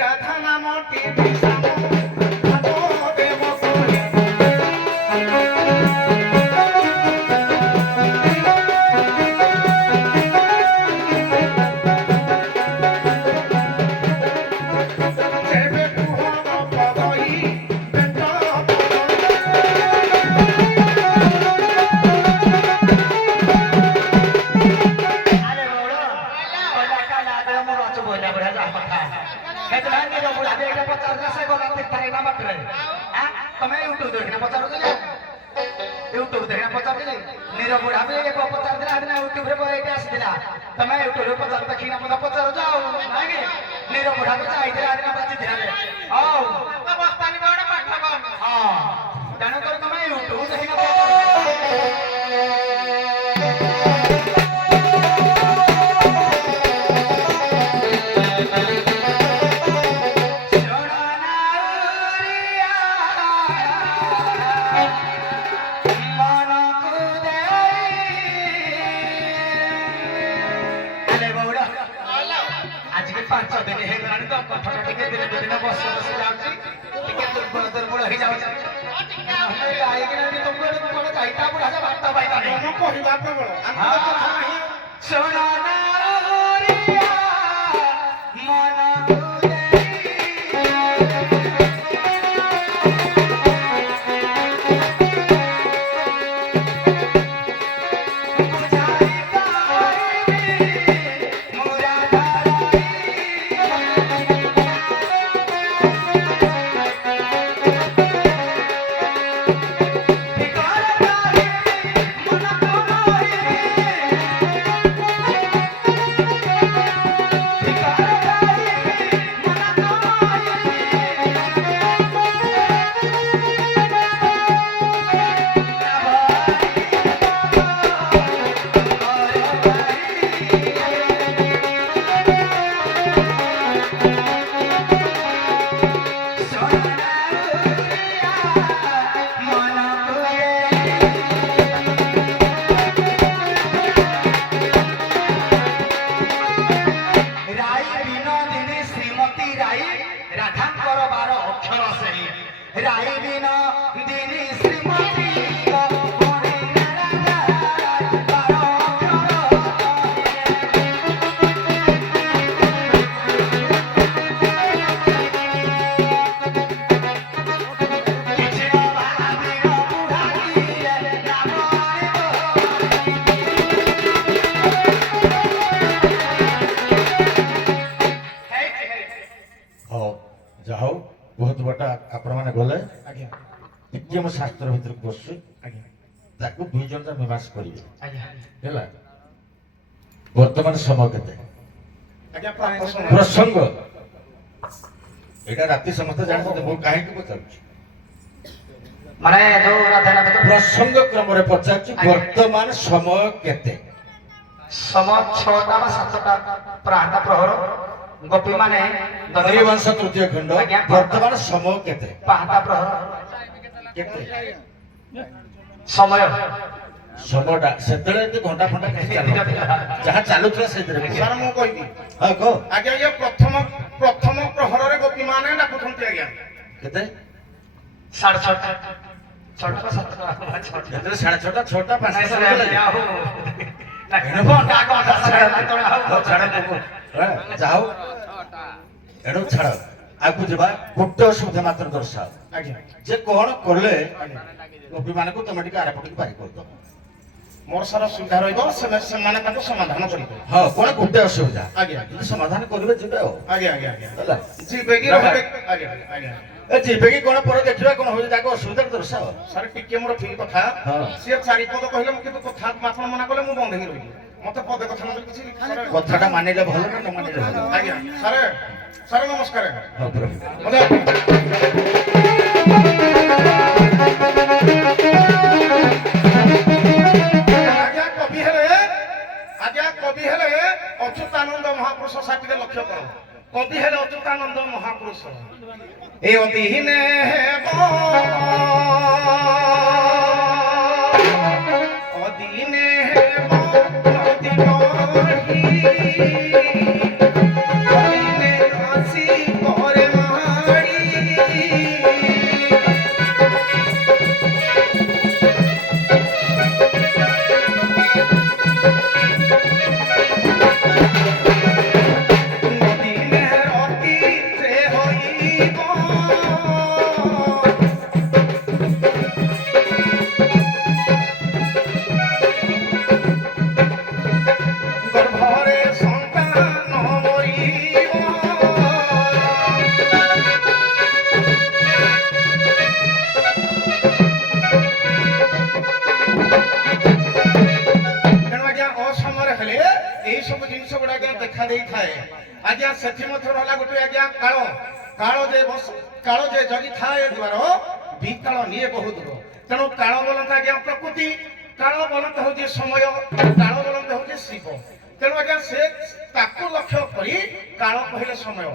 ରାଧା ନାମଟି ବିଷାମ ଭାବ ଦେବ କହି ଯେବେ କୁହନ ପଦଇ ବେଟ ଆରେ ବୋଳ କହିଲା କାଲା ଆଗରେ ମୋର ଅଛୁ ବୋଇଲା ବଢିଆ ଯାହା କଥା ହେତୁ ନିର ବୁଢା ବି ଏଇଟା ପଚାରୁଥିଲା ସେ ଗଲା ତୀର୍ଥରେ ନା ବାଟରେ ତମେ ୟୁଟ୍ୟୁବ ଦେଖିନା ପଚାରୁଛ ନା ୟୁଟ୍ୟୁବ ଦେଖିନା ପଚାରୁଥିଲି ନିର ବୁଢା ବି ଏକ ପଚାରୁଥିଲା ଆଦିନ ୟୁଟ୍ୟୁବରେ ଏଇଟା ଆସିଥିଲା ତମେ ୟୁଟ୍ୟୁବରେ ପଚାରୁ ଦେଖିନା ମତେ ପଚାରୁଛ ଆଉ ନାଇଁ କି ନିର ବୁଢାକୁ ଯାଇଥିଲା ଆଦିନ ବାଜିଥିଲା ହଉ ବସ୍ତାନି ବଡ ପାଠ ହଁ ତେଣୁକରି ତମେ ୟୁଟ୍ୟୁବ ଦେଖିନା ଆଜିକି 5 ଦିନ ହେଇଗଲାଣି ତ କଥାଟା ଟିକେ ଦିନେ ଦିନେ ବସି ବସି ଯାଉଛି ଟିକେ ଦୁର୍ବଳ ହେଇଯାଉଛି ଗାଇକିନା ତମକୁ ଏଠି କୁଆଡେ ଯାଇତା ବୁଢା ଯେ ବାର୍ତ୍ତା ପାଇତା ନାହିଁ ମୁଁ କହିବା ପ୍ରବଳ ଆମର ତ କଥା ନାହିଁ ଶୁଣ ନା ରିଆ ମନକୁ ମୁଁ ଶାସ୍ତ୍ର ଭିତରକୁ ବସୁଛି ଆଜ୍ଞା ତାକୁ 2 ଜଣ ଯାକ ମୀମାଂସା କରିବେ ଆଜ୍ଞା ହେଲା ବର୍ତ୍ତମାନ ସମୟ କେତେ ଆଜ୍ଞା ପ୍ରାପ୍ତ ସମୟ ପ୍ରସଙ୍ଗ ଏଇଟା ରାତି ସମସ୍ତେ ଜାଣିଛନ୍ତି ମୁଁ କାହିଁକି ପଚାରୁଛି ମାନେ ଯୋଉ ରାଧାନାଥ ପ୍ରସଙ୍ଗ କ୍ରମରେ ପଚାରୁଛି ବର୍ତ୍ତମାନ ସମୟ କେତେ ସମୟ 6ଟା ବା 7ଟା ପ୍ରାତ ପ୍ରହର ଗୋପୀ ମାନେ ହରିବଂଶ ତୃତୀୟ ଖଣ୍ଡ ଆଜ୍ଞା। ବର୍ତ୍ତମାନ ସମୟ କେତେ ପାହାତା ପ୍ରହର କେତେ ସମୟ ସମୟଟା ସେତେବେଳେ ଏମିତି ଘଣ୍ଟା ଫଣ୍ଟା କିଛି ଚାଲୁନଥିଲା ଯାହା ଚାଲୁଥିଲା ସେଇଥିରେ ସାର୍ ମୁଁ କହିବି ହଁ କହ ଆଜ୍ଞା ଇଏ ପ୍ରଥମ ପ୍ରହରରେ ଗୋପୀମାନେ ଡାକୁଛନ୍ତି ଆଜ୍ଞା କେତେ 6:30 6ଟା ବା 7ଟା ଯେତେବେଳେ 6:30 6ଟା 5ଟା ନାଇଁ ସାର୍ ଚାଲୁଥିଲା ଯାଉ ଏଣୁ ଛାଡ ଆଗକୁ ଯିବା ଗୋଟେ ଅସୁବିଧା ମାତ୍ର ଦର୍ଶାଅ ଆଜ୍ଞା ଯେ କଣ କଲେ ଗୋପୀ ମାନଙ୍କୁ ତମେ ଟିକେ ଆରପଟିକି ପାରି କରିଦବ ମୋର ସାରା ସୁବିଧା ରହିବ ସେମାନେ ତାକୁ ସମାଧାନ କରିବେ ହଁ କଣ ଗୋଟେ ଅସୁବିଧା ଆଜ୍ଞା ଯଦି ସମାଧାନ କରିବେ ଯିବେ ଆଉ ଆଜ୍ଞା ଆଜ୍ଞା ଆଜ୍ଞା ହେଲା ଯିବେ କି ରହିବେ ଆଜ୍ଞା ଆଜ୍ଞା ଏ ଯିବେ କି କଣ ପରେ ଦେଖିବା କଣ ହଉଛି ତାକୁ ଅସୁବିଧା ଦର୍ଶାଅ ସାର୍ ଟିକେ ମୋର ଠିକ କଥା ହଁ। ସିଏ 4 ପଦ କହିଲେ ମୁଁ କିନ୍ତୁ କଥା ଆପଣ ମନା କଲେ ମୁଁ ବନ୍ଦ ହେଇକି ରହିବି ମତେ ପଦେ କଥା ନଦେଲେ କିଛି ସାର୍ କଥାଟା ମାନିଲେ ଭଲ ନା ନ ମାନିଲେ ଭଲ ଆଜ୍ଞା ସାର୍ ସାର୍ ନମସ୍କାର ହଁ ପ୍ରଭୁ ବୋଲେ ଆଜ୍ଞା କବି ହେଲେ ଅଚ୍ୟୁତାନନ୍ଦ ମହାପୁରୁଷ ସାର୍ ଟିକେ ଲକ୍ଷ୍ୟ କର କବି ହେଲେ ଅଚ୍ୟୁତାନନ୍ଦ ମହାପୁରୁଷ ଏ ଅଦିନେ ଅଦିନେ ନଦୀ ବଢ଼ି ଅଦିନେ ଆସି ପରେ ମାଡ଼ି নদীনে অতীতে হইব গর্ভরে সন্তান মরিব ତେଣୁ ଆଜ୍ଞା ଅସମୟରେ ହେଲେ ଏଇ ସବୁ ଜିନିଷ ଗୁଡା ଆଜ୍ଞା ଦେଖା ଦେଇଥାଏ ଆଜ୍ଞା ସେଥିମଧ୍ୟରୁ ହେଲା ଗୋଟେ ଆଜ୍ଞା କାଳ ଯେ ଜଗିଥାଏ ଦ୍ୱାର ବିକାଳ ନିଏ ବହୁ ଦୂର ତେଣୁ କାଳ ବୋଲନ୍ତା ଆଜ୍ଞା ପ୍ରକୃତି କାଳ ବୋଲନ୍ତା ହଉଛି ସମୟ କାଳ ବୋଲନ୍ତା ହଉଛି ଶିବ ତେଣୁ ଆଜ୍ଞା ସେ ତାକୁ ଲକ୍ଷ୍ୟ କରି କାଳ କହିଲେ ସମୟ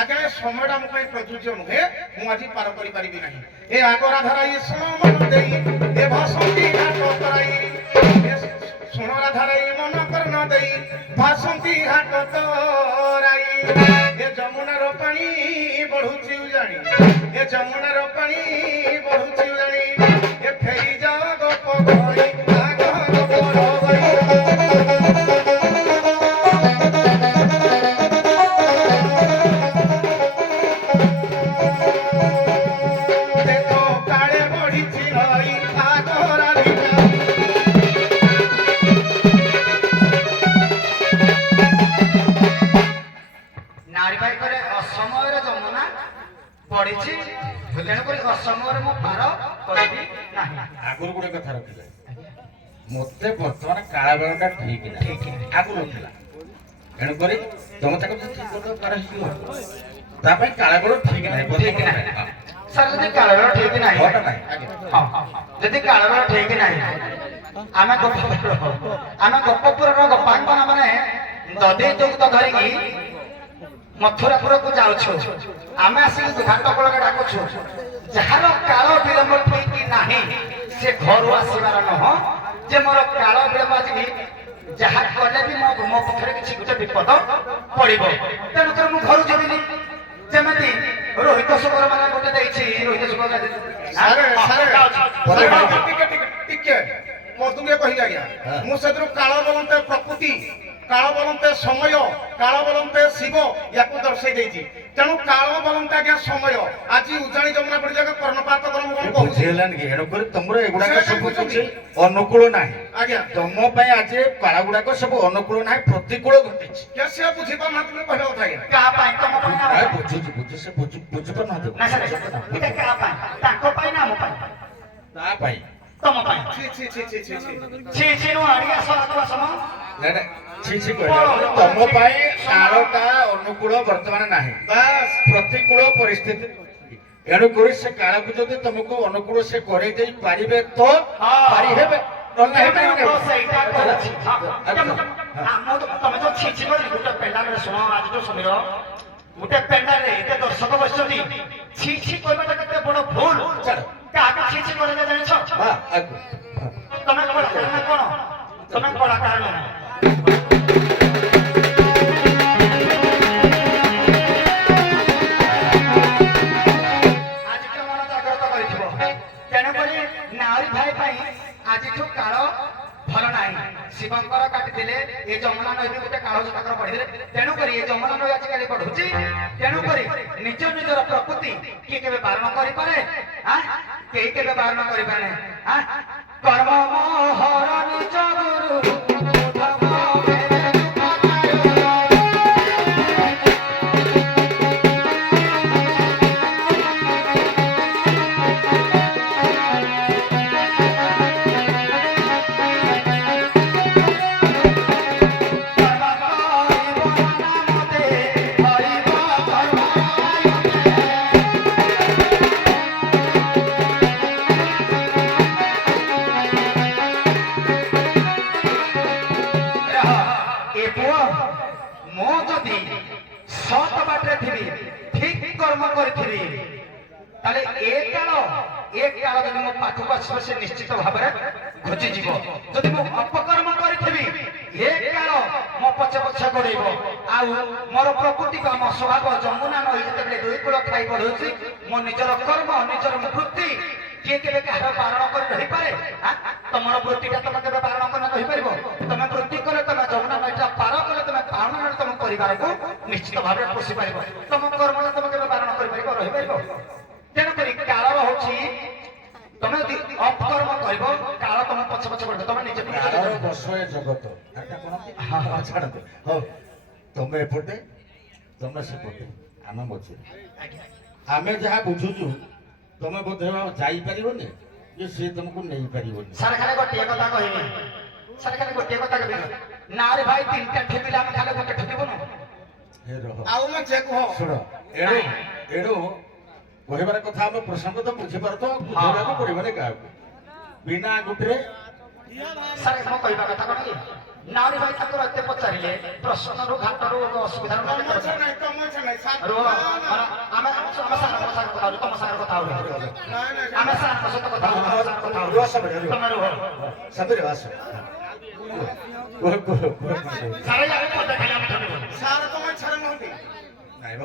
ଆଜ୍ଞା ଏ ସମୟଟା ମୋ ପାଇଁ ପ୍ରଯୁଜ୍ୟ ନୁହେଁ ମୁଁ ଆଜି ପାର କରିପାରିବି ନାହିଁ ଏ ଆଗରା ଧରାଇ ଶୁଣ ମନ ଦେଇ ଏ ଭାଷନ୍ତି ଘାଟ ତରାଇ ଶୁଣ ରାଧାରାଇ ମନ କର୍ଣ୍ଣ ଦେଇ ଭାଷନ୍ତି ଘାଟ ତରାଇ ଏ ଯମୁନାର ପାଣି ବଢୁଛି ଉଜାଣି ଏ ଯମୁନାର ପାଣି ବଢୁଛି ଉଜାଣି ଏ ଫେରି ଯା ଗପ କହି ଆଗ ଗପର ବହି ଦେଖ କାଳେ ବଢିଛି ନଈ ଆଗରା ଧିକା ନାରୀ ଭାଇ କରେ ଅସମୟରେ ଯମୁନା ପଡିଛି ତେଣୁକରି ଅସମୟରେ ମୁଁ ପାର କରିବି ନାହିଁ ଆଗରୁ ଗୋଟେ କଥା ରଖିଲେ ମତେ ବର୍ତ୍ତମାନ କାଳ ବେଳଟା ଠିକ ନାହିଁ ଆଗରୁ ଥିଲା ତେଣୁକରି ତମେ ତାକୁ ଠିକ କରିଦେବ ପାର ହେଇଯିବ ତା ପାଇଁ କାଳ ବେଳ ଠିକ ନାହିଁ ଠିକ ନାହିଁ ସାର୍ ଯଦି କାଳବେଳ ଠିକ ନାହିଁ ହଟା ନାହିଁ ହଁ ଯଦି କାଳବେଳ ଠିକ ନାହିଁ ଆମେ ଗୋପପୁରର ଗୋପାଙ୍ଗନା ମାନେ ଦଧି ଦୁଗ୍ଧ ଧରିକି ମଥୁରାପୁରକୁ ଯାଉଛୁ ଆମେ ଆସିକି ଘାଟ କଳରେ ଡାକୁଛୁ ଯାହାର କାଳ ବିଳମ୍ବ ଠିକ ନାହିଁ ସେ ଘରୁ ଆସିବାର ନୁହଁ ଯେ ମୋର କାଳ ବିଳମ୍ବ ଆଜି ଯାହା କଲେ ବି ମୋ ପକ୍ଷରେ କିଛି ଗୋଟେ ବିପଦ ପଡିବ ତେଣୁକରି ମୁଁ ଘରୁ ଯିବିନି ଯେମିତି ରୋହିତ ଶୁକର ମାନେ ଗୋଟେ ଦେଇଛି ରୋହିତ ଶୁକର ଟିକେ ମଧୁକେ କହିଲି ଆଜ୍ଞା ମୁଁ ସେଥିରୁ କାଳ ବୋଲନ୍ତେ ପ୍ରକୃତି କାଳ ବୋଲନ୍ତେ ସମୟ କାଳ ବୋଲନ୍ତେ ଶିବ ୟାକୁ ଦର୍ଶାଇ ଦେଇଛି ତେଣୁ କାଳ ବୋଲନ୍ତେ ଆଜ୍ଞା ସମୟ ଆଜି ଉଜାଣି ଯମୁନା ପଡି ଜାଗା କର୍ଣ୍ଣପାତ କର ମୁଁ କଣ କହୁଛି ବୁଝିହେଲାନି କି ଏଣୁକରି ତମର ଏଗୁଡାକ ସବୁ କିଛି ଅନୁକୂଳ ନାହିଁ ଆଜ୍ଞା ତମ ପାଇଁ ଆଜି କାଳ ଗୁଡାକ ସବୁ ଅନୁକୂଳ ନାହିଁ ପ୍ରତିକୂଳ ଘଟିଛି କେ ସେ ବୁଝିପାରୁନାହାନ୍ତି ମୁଁ କହିବା କଥା ଆଜ୍ଞା କାହା ପାଇଁ ତମ ପାଇଁ ନା ଆମ ପାଇଁ? ବୁଝୁଛି ସେ ବୁଝିପାରୁନାହାନ୍ତି ନା ସାର୍ ଏଇଟା କାହା ପାଇଁ ତାଙ୍କ ପାଇଁ ନା ଆମ ପାଇଁ ନାଇଁ ନାଇଁ ଛି ଛି କହିଲା ତମ ପାଇଁ କାଳଟା ଅନୁକୂଳ ବର୍ତ୍ତମାନ ନାହିଁ ବାସ୍ ପ୍ରତିକୂଳ ପରିସ୍ଥିତି ଏଣୁକରି ସେ କାଳକୁ ଯଦି ତମକୁ ଅନୁକୂଳ ସେ କରେଇ ଦେଇ ପାରିବେ ତ ପାରି ହେବେ ନହେଲେ ନାହିଁ ପାରିବେ ମୁଁ ସେଇଟା କହୁଛି ତମେ ତ ଛିଛି କରି ଗୋଟେ ପେଣ୍ଡାଲରେ ଶୁଣ ଆଜିଠୁ ଶୁଣିଲ ଗୋଟେ ପେଣ୍ଡାଲରେ ଏତେ ଦର୍ଶକ ବସିଛନ୍ତି ଛିଛି କହିବାଟା କେତେ ବଡ ଭୁଲ କାହାକୁ ଛିଛି କରିଲେ ଜାଣିଛ ହଁ ଆଗକୁ ତମେ କଳାକାର ନା କଣ ତମେ କଳାକାର ନୁହଁ ଆଜିଠୁ ମନ ଜାଗ୍ରତ କରିଥିବ ତେଣୁକରି ନାରୀ ଭାଇ ପାଇଁ ଆଜିଠୁ କାଳ ଭଲ ନାହିଁ ଶିବଙ୍କର କାଟିଥିଲେ ଏ ଯମୁନା ନଈ ବି ଗୋଟେ କାଳ ତାଙ୍କର ପଢିଥିଲେ ତେଣୁକରି ଏ ଯମୁନା ନଈ ଆଜିକାଲି ବଢୁଛି ତେଣୁକରି ନିଜ ନିଜର ପ୍ରକୃତି କିଏ କେବେ ବାରଣ କରିପାରେ କେହି କେବେ ବାରଣ କରିପାରେ କର୍ମ ମୋହର ନିଜ ଗୁରୁ ଯଦି ମୋ ପାଖକୁ ଆସିବ ସେ ନିଶ୍ଚିତ ଭାବରେ ଖୋଜିଯିବ ଯଦି ମୁଁ ଅପକର୍ମ କରିଥିବି ଏ କାଳ ମୋ ପଛେ ପଛେ ଗୋଡେଇବ ଆଉ ମୋର ପ୍ରକୃତି ବା ମୋ ସ୍ୱଭାବ ଯମୁନା ନଈ ଯେତେବେଳେ ଦୁଇ କୂଳ ଖାଇ ବଢୁଛି ମୋ ନିଜର କର୍ମ ନିଜର ବୃତ୍ତି କିଏ କେବେ କାହାର ବାରଣ କରି ରହିପାରେ ତମର ବୃତ୍ତିଟା ତମେ କେବେ ବାରଣ କରି ରହିପାରିବ ତମେ ବୃତ୍ତି କଲେ ତମେ ଯମୁନା ନଈଟା ପାର କଲେ ତମେ ପାଉଣା ନହେଲେ ତମ ପରିବାରକୁ ନିଶ୍ଚିତ ଭାବରେ ପୋଷି ପାରିବ ତମ କର୍ମଟା ତମେ କେବେ ବାରଣ କରିପାରିବ ରହିପାରିବ ତେଣୁକରି କାଳର ହଉଛି ତମେ ଯଦି ଅପକର୍ମ କରିବ କାଳ ତମ ପଛ ପଛ କରିବ ତମେ ନିଜେ ଦଶ ଜଗତ ଛାଡ଼ନ୍ତୁ ହଉ ତମେ ଏପଟେ ତମେ ସେପଟେ ଆମେ ମଝିରେ ଆମେ ଯାହା ବୁଝୁଛୁ ତମେ ବୋଧେ ଯାଇପାରିବନି ଯେ ସେ ତମକୁ ନେଇପାରିବନି ସାର୍ ଖାଲି ଗୋଟିଏ କଥା କହିବି ସାର୍ ଖାଲି ଗୋଟିଏ କଥା କହିବି ନାରେ ଭାଇ ତିନିଟା ଠେକିଲେ ଆମେ ଖାଲି ଗୋଟେ ଠେକିବୁନୁ ହେ ରହ ଆଉ ମତେ କୁହ ଶୁଣ ଏଣୁ କହିବାର କଥା ଆମେ ପ୍ରସଙ୍ଗ ତ ବୁଝିପାରୁଥିବ ବୁଝେଇବାକୁ ପଡିବନି କାହାକୁ ବିନା ଗୋଟରେ ସାର୍ ମୁଁ କହିବା କଥା କଣ କି ନାରୀ ଭାଇ ତାଙ୍କର ଏତେ ପଚାରିଲେ ପ୍ରଶ୍ନରୁ ଘାଟରୁ ଅସୁବିଧାର ତମ ନାହିଁ ରୁହ ଆମେ ସାର୍ଙ୍କ ସାଙ୍ଗରେ କଥା ହଉଛୁ ତମ ସାଙ୍ଗରେ କଥା ହଉଛୁ ଆମେ ସାର୍ଙ୍କ ସହିତ କଥା ହଉଛୁ ତମେ ରୁହ ସାଥିରେ ଆସ ସାର୍ ଆମେ ପଦେ ଖାଲି ଆମେ ଠକିବୁ ସାର୍ ତମ ଇଚ୍ଛାରେ ନୁହନ୍ତି ନାଇଁ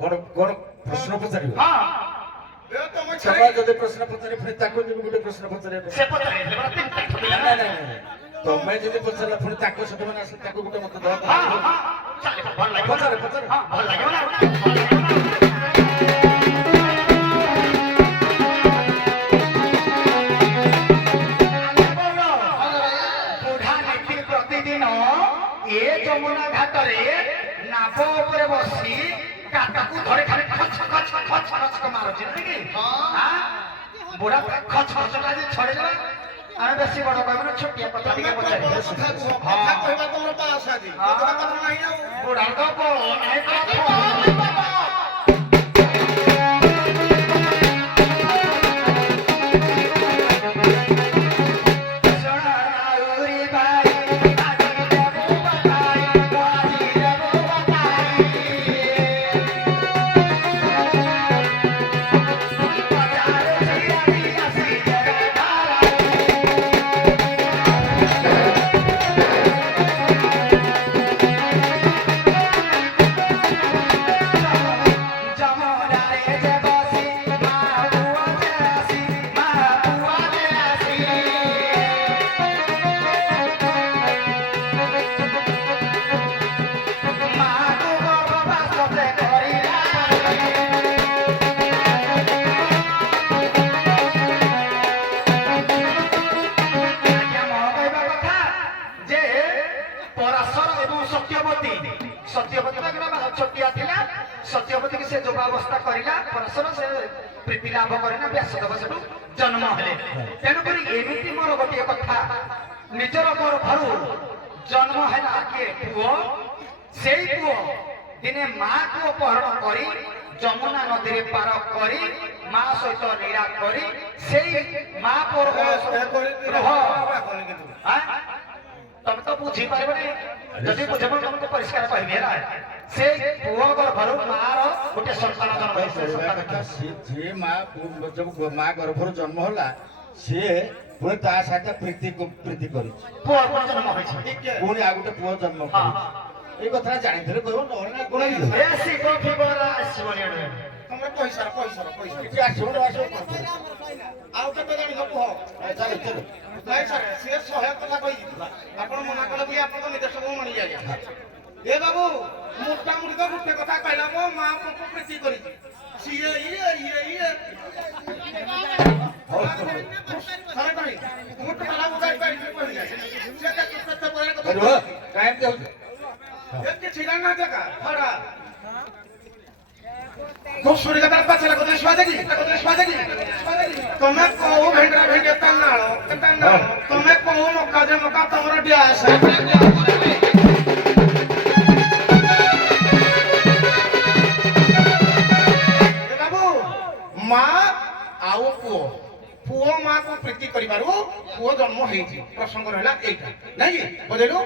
କଣ କଣ ପ୍ରଶ୍ନ ପଚାରିବ ତମ ତମେ ଇଚ୍ଛାରେ ଯଦି ପ୍ରଶ୍ନ ପଚାରି ପୁଣି ତାକୁ ଯଦି ଗୋଟେ ପ୍ରଶ୍ନ ପଚାରିବ ସେ ପଚାରିଲେ ପରା ତିନିଟା ଠକିଲା ନାଇଁ ତମେ ଯଦି ପଚାରିଲା ପୁଣି ତାକୁ ସେଠି ମାନେ ଆସିଲେ ତାକୁ ଗୋଟେ ମତ ଦେବା ଚାଲିବ ଭଲ ଲାଗିବ ପଚାରେ ପଚାରେ ଭଲ ଲାଗିବ ନା ବୁଢା ନୀତି ପ୍ରତିଦିନ ଏ ଯମୁନା ଘାଟରେ ନାବ ଉପରେ ବସି କାଟାକୁ ଧରି ଖାଲି ଖଚ ଖଚ ଖଚ ଖଚ ମାରୁଛି ନାଇଁ ବୁଢା ଖଚ ଖଚ ଆଜି ଛଡେଇଦେବା ଆମେ ବେଶୀ ବଡ କହିବୁ ନା ଛୋଟିଆ କଥା ଟିକେ ପଚାରିବା କଥା କହିବା ତମର ପାସ୍ ଆଜି କଥା ନାହିଁ ଆଉ ବୁଢା ତ ବଳ ନାହିଁ सत्यवती की से जोगावस्था करिला परसर से प्रीति लाभ करेना व्यासदेव सेठू जन्म हेले तेणुकरी एमिति मोर गोटे कथा ନିଜର ଗର୍ଭରୁ ଜନ୍ମ ହେଲା କିଏ ପୁଅ ସେଇ ପୁଅ ଦିନେ ମାକୁ ଅପହରଣ କରି ଯମୁନା ନଦୀରେ ପାର କରି ମା ସହିତ ଲୀଳା କରି ସେଇ ମା ପୁଅର ତମେ ତ ବୁଝିପାରିବନି ଯଦି ବୁଝିବ ତମକୁ ପରିଷ୍କାର କହିବି ହେଲା ସେ ପୁଅ ଗର୍ଭରୁ ମାର ଗୋଟେ ସନ୍ତାନ ଜନ୍ମ ଯେ ମା ଗର୍ଭରୁ ଜନ୍ମ ହେଲା ସିଏ ପୁଣି ତା ସାথে ପ୍ରୀତି କରିଛି ପୁଅ ଜନ୍ମ ହୋଇଛି ପୁଣି ଆଉ ଗୋଟେ ପୁଅ ଜନ୍ମ କରିଛି এই কথাটা জানিଥିଲେ কইব নহলে না কোন ଏ ଶିବ ଫିବର ଆସିବନି ଏଠି। ତମେ ପଇସା କିଛି ଆସିବ ନା ଆସିବ ଆଉ କେତେ ଜାଣିଛ କୁହ ଚାଲ ଚାଲ ନାଇଁ ସାର୍ ସିଏ 100 କଥା କହିଯିବ ଆପଣ ମନା କଲେ ବୋଲି ଆପଣ ନିର୍ଦ୍ଦେଶକ ମାନି ଯାଇ ଏ ବାବୁ ମୋଟାମୋଟି ତ ଗୋଟେ କଥା କହିଲା ମୋ ମା ପୁଅକୁ ପ୍ରୀତି କରିଛି ସିଏ ଥରେ କହି ମୁଁ ଟୋଟାଲ ବୁଝାଇ ପାରିବି କହିଲେ ସେ କେତେ ପରେ କଥା କାଇଁ ଦେଉଛ ଏତେ ছিলেন না জায়গা ভাড়া ঘুষুরি কথা পাছলা কথা স্বাদেকি তুমি কোউ ভেন্ডরা ভেন্ডে তানালো তুমি কোউ মক্কা যে মক্কা তোমার ডিয়াস এ বাবু মা আও পুও পুও মা কো প্রীতি করিবারু পুও জন্ম হেইছি প্রসঙ্গ রহিলা এইটা নাই কি বুঝিলু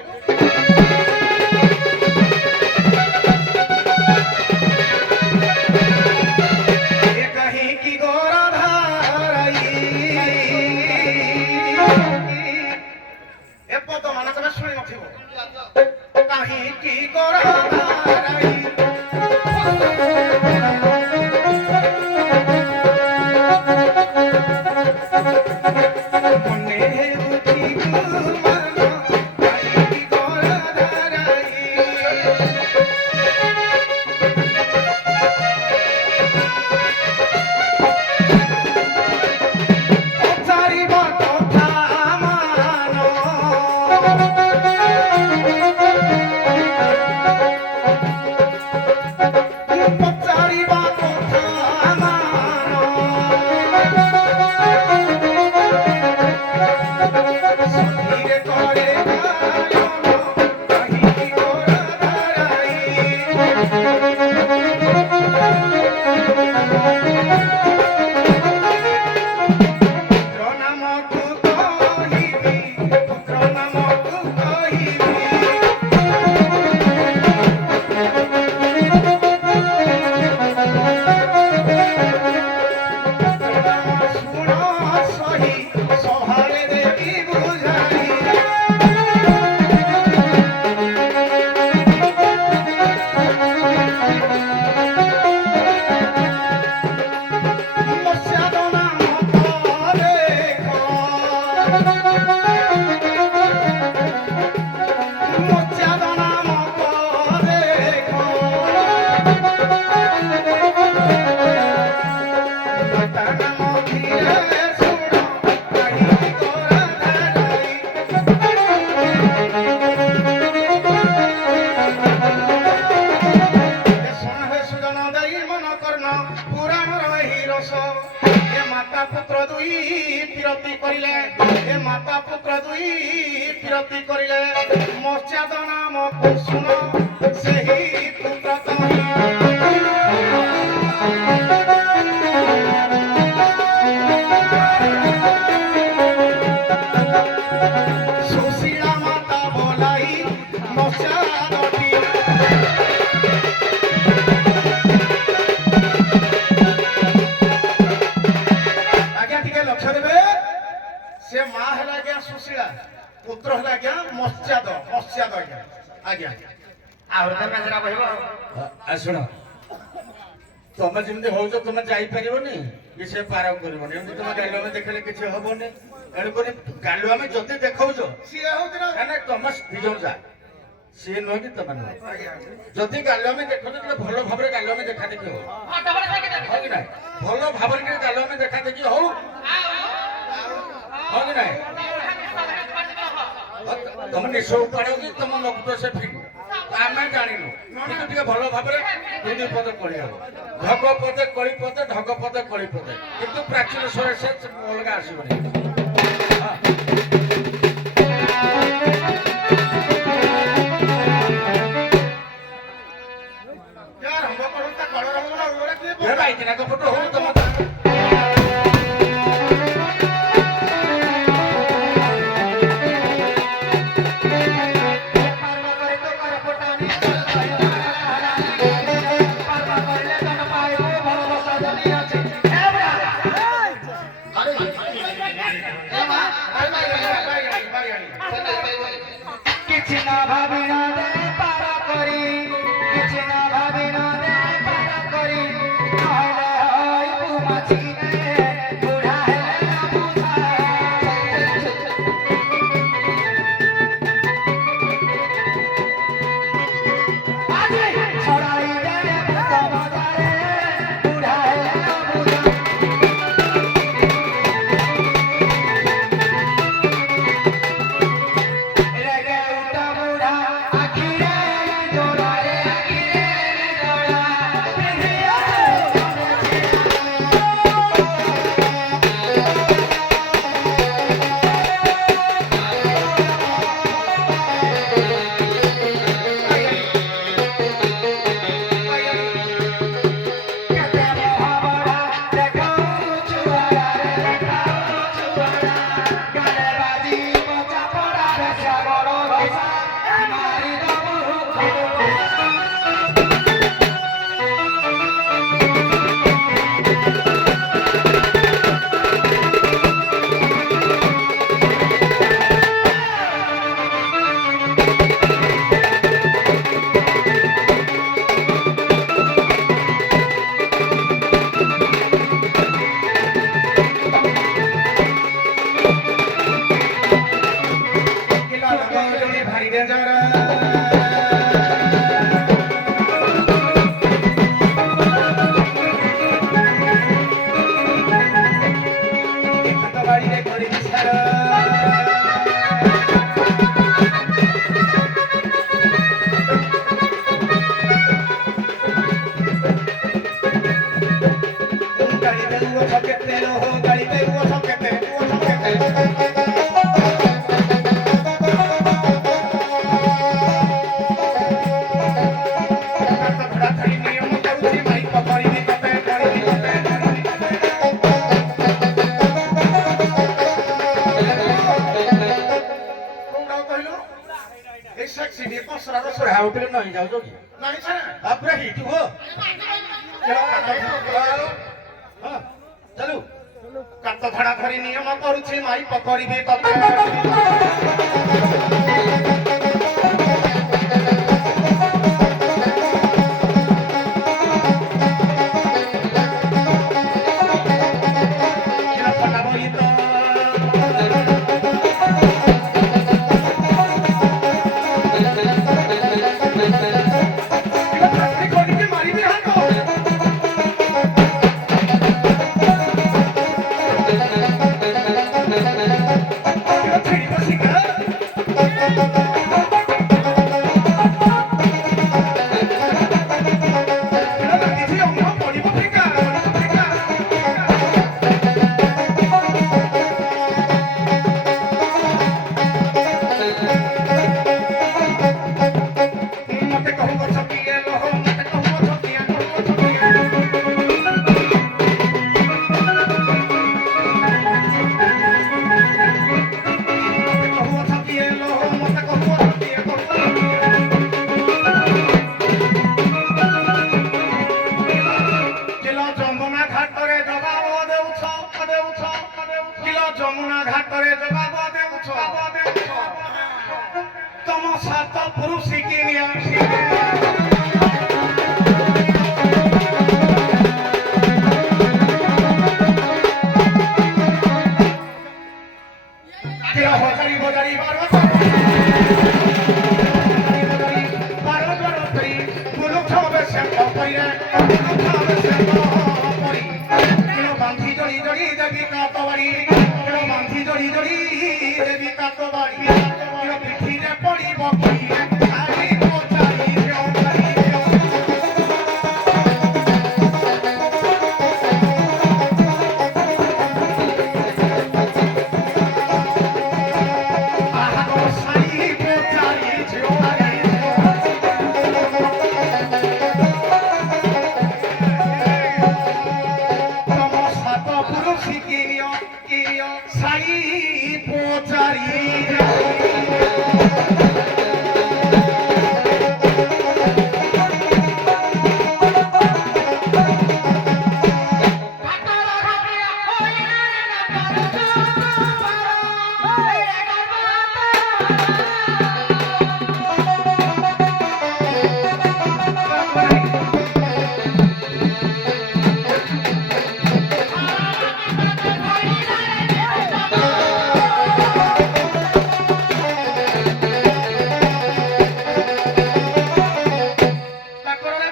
ଶୁଣ ତମେ ଯେମିତି ହଉଛ ତମେ ଯାଇପାରିବନି କି ସେ ପାର କରିବନି ଏମିତି ତମେ ଗାଲୁଆମେ ଦେଖିଲେ କିଛି ହବନି ଏଣୁକରି ଗାଲୁଆମେ ଯଦି ଦେଖାଉଛ ସିଏ ହଉଛି ନା ତମେ ଦି ଜଣ ଯା ସିଏ ନୁହେଁ କି ତମେ ନୁହେଁ ଯଦି ଗାଲୁଆମେ ଦେଖୁଛ ଟିକେ ଭଲ ଭାବରେ ଗାଲୁଆମେ ଦେଖା ଦେଖି ହଉ କି ନାହିଁ ଭଲ ଭାବରେ ଟିକେ ଗାଲୁଆମେ ଦେଖା ଦେଖି ହଉ କି ନାହିଁ ତମେ ନିଶ ଉପାଡ କି ତମ ନକୁଟ ସେ ଫିକୁ ଆମେ ଜାଣିନୁ କିନ୍ତୁ ଟିକେ ଭଲ ଭାବରେ ଦୁଇ ପଦ କଳି ହବ ଢଗ ପଦେ କଳି ପଦେ ଢଗ ପଦେ କଳି ପଦେ କିନ୍ତୁ ପ୍ରାଚୀନ ସ୍ୱର ସେ ଅଲଗା ଆସିବନି यार हम करू ता कळ रंग ना ओरे की हे बाई तिना का फोटो हो तो पारवा करे तो कर फटानी पारवा करले तन पाइबो ভালোবাসা জানি আছে এ বড়া আরে এ মা কিছু না ভাবি না দে পারা করি কিছু না ভাবি না দে পারা করি নহলে হই বুমাছি রে বুড়া হেলে না বুঝা আজে ছড়াই রে তোমাদারে বুড়া হেলে না বুঝা রেগে উঠা বুড়া আখিরে জোড়া রে আখিরে জোড়া প্রিয়া কেতে মহাবড়া দেখাও চুয়ারা রে দেখাও চুয়ারা গালে বাজি বচা পড়া রে সাগর ভাষা মারি দবু किला लगा जने भारी डेंजर तो बाड़ी रे करी बिचार गाड़ी पे वो छकेते लो हो गाड़ी पे वो छकेते घोड़ा खड़ी नियम करूची माई पकड़ी दी कपे करी दी कपे कोंडा कहलो ए सेक्सी ने कसरा रो सर हाउ पे नहीं जाओ जोगी नहीं छना आप रही तू हो हां चलो काट धड़ा खरी नियम करूची माई पकड़ी दी कपे किला पटा बोई तो किला फांसी खोली के मारी भी हां किला छड़ी तो सिका किला लगी थी हम बॉडी को फेंका मते कहूँ छकिए लो हो मते कहूँ छकिए कहूँ छकिए लो हो मते कहूँ छकिए किला जमुना घाटरे जगाब देउछ किला जमुना घाटरे जगाब देउछ तम सात पुरुष किनिया किला हजारी बजारी बारो बारो बारो तरी मुलुक छबे से पपैया छबे से पपरी किलो बांधी जड़ी जड़ी देवी का तवारी किलो बांधी जड़ी जड़ी देवी का तवारी किलो पिठी रे पड़ी बकरी आई कोचारी जोरी आहा को साई कोचारी जोरी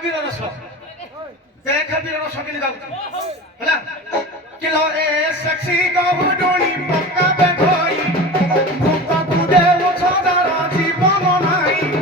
ବୀର ରସ ଦେଖ ବୀର ରସ କିନି ଗାଉଛି ହେଲା କିଲୋ ଏ ସେକ୍ସି ଗହୁଡୁଣି ପକ୍କା ବେଧୋଇ ଭୂତକୁ ଦେଉ ଛଦାର ଜୀବନ ନାହିଁ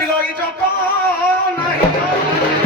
किलो इजो को नहीं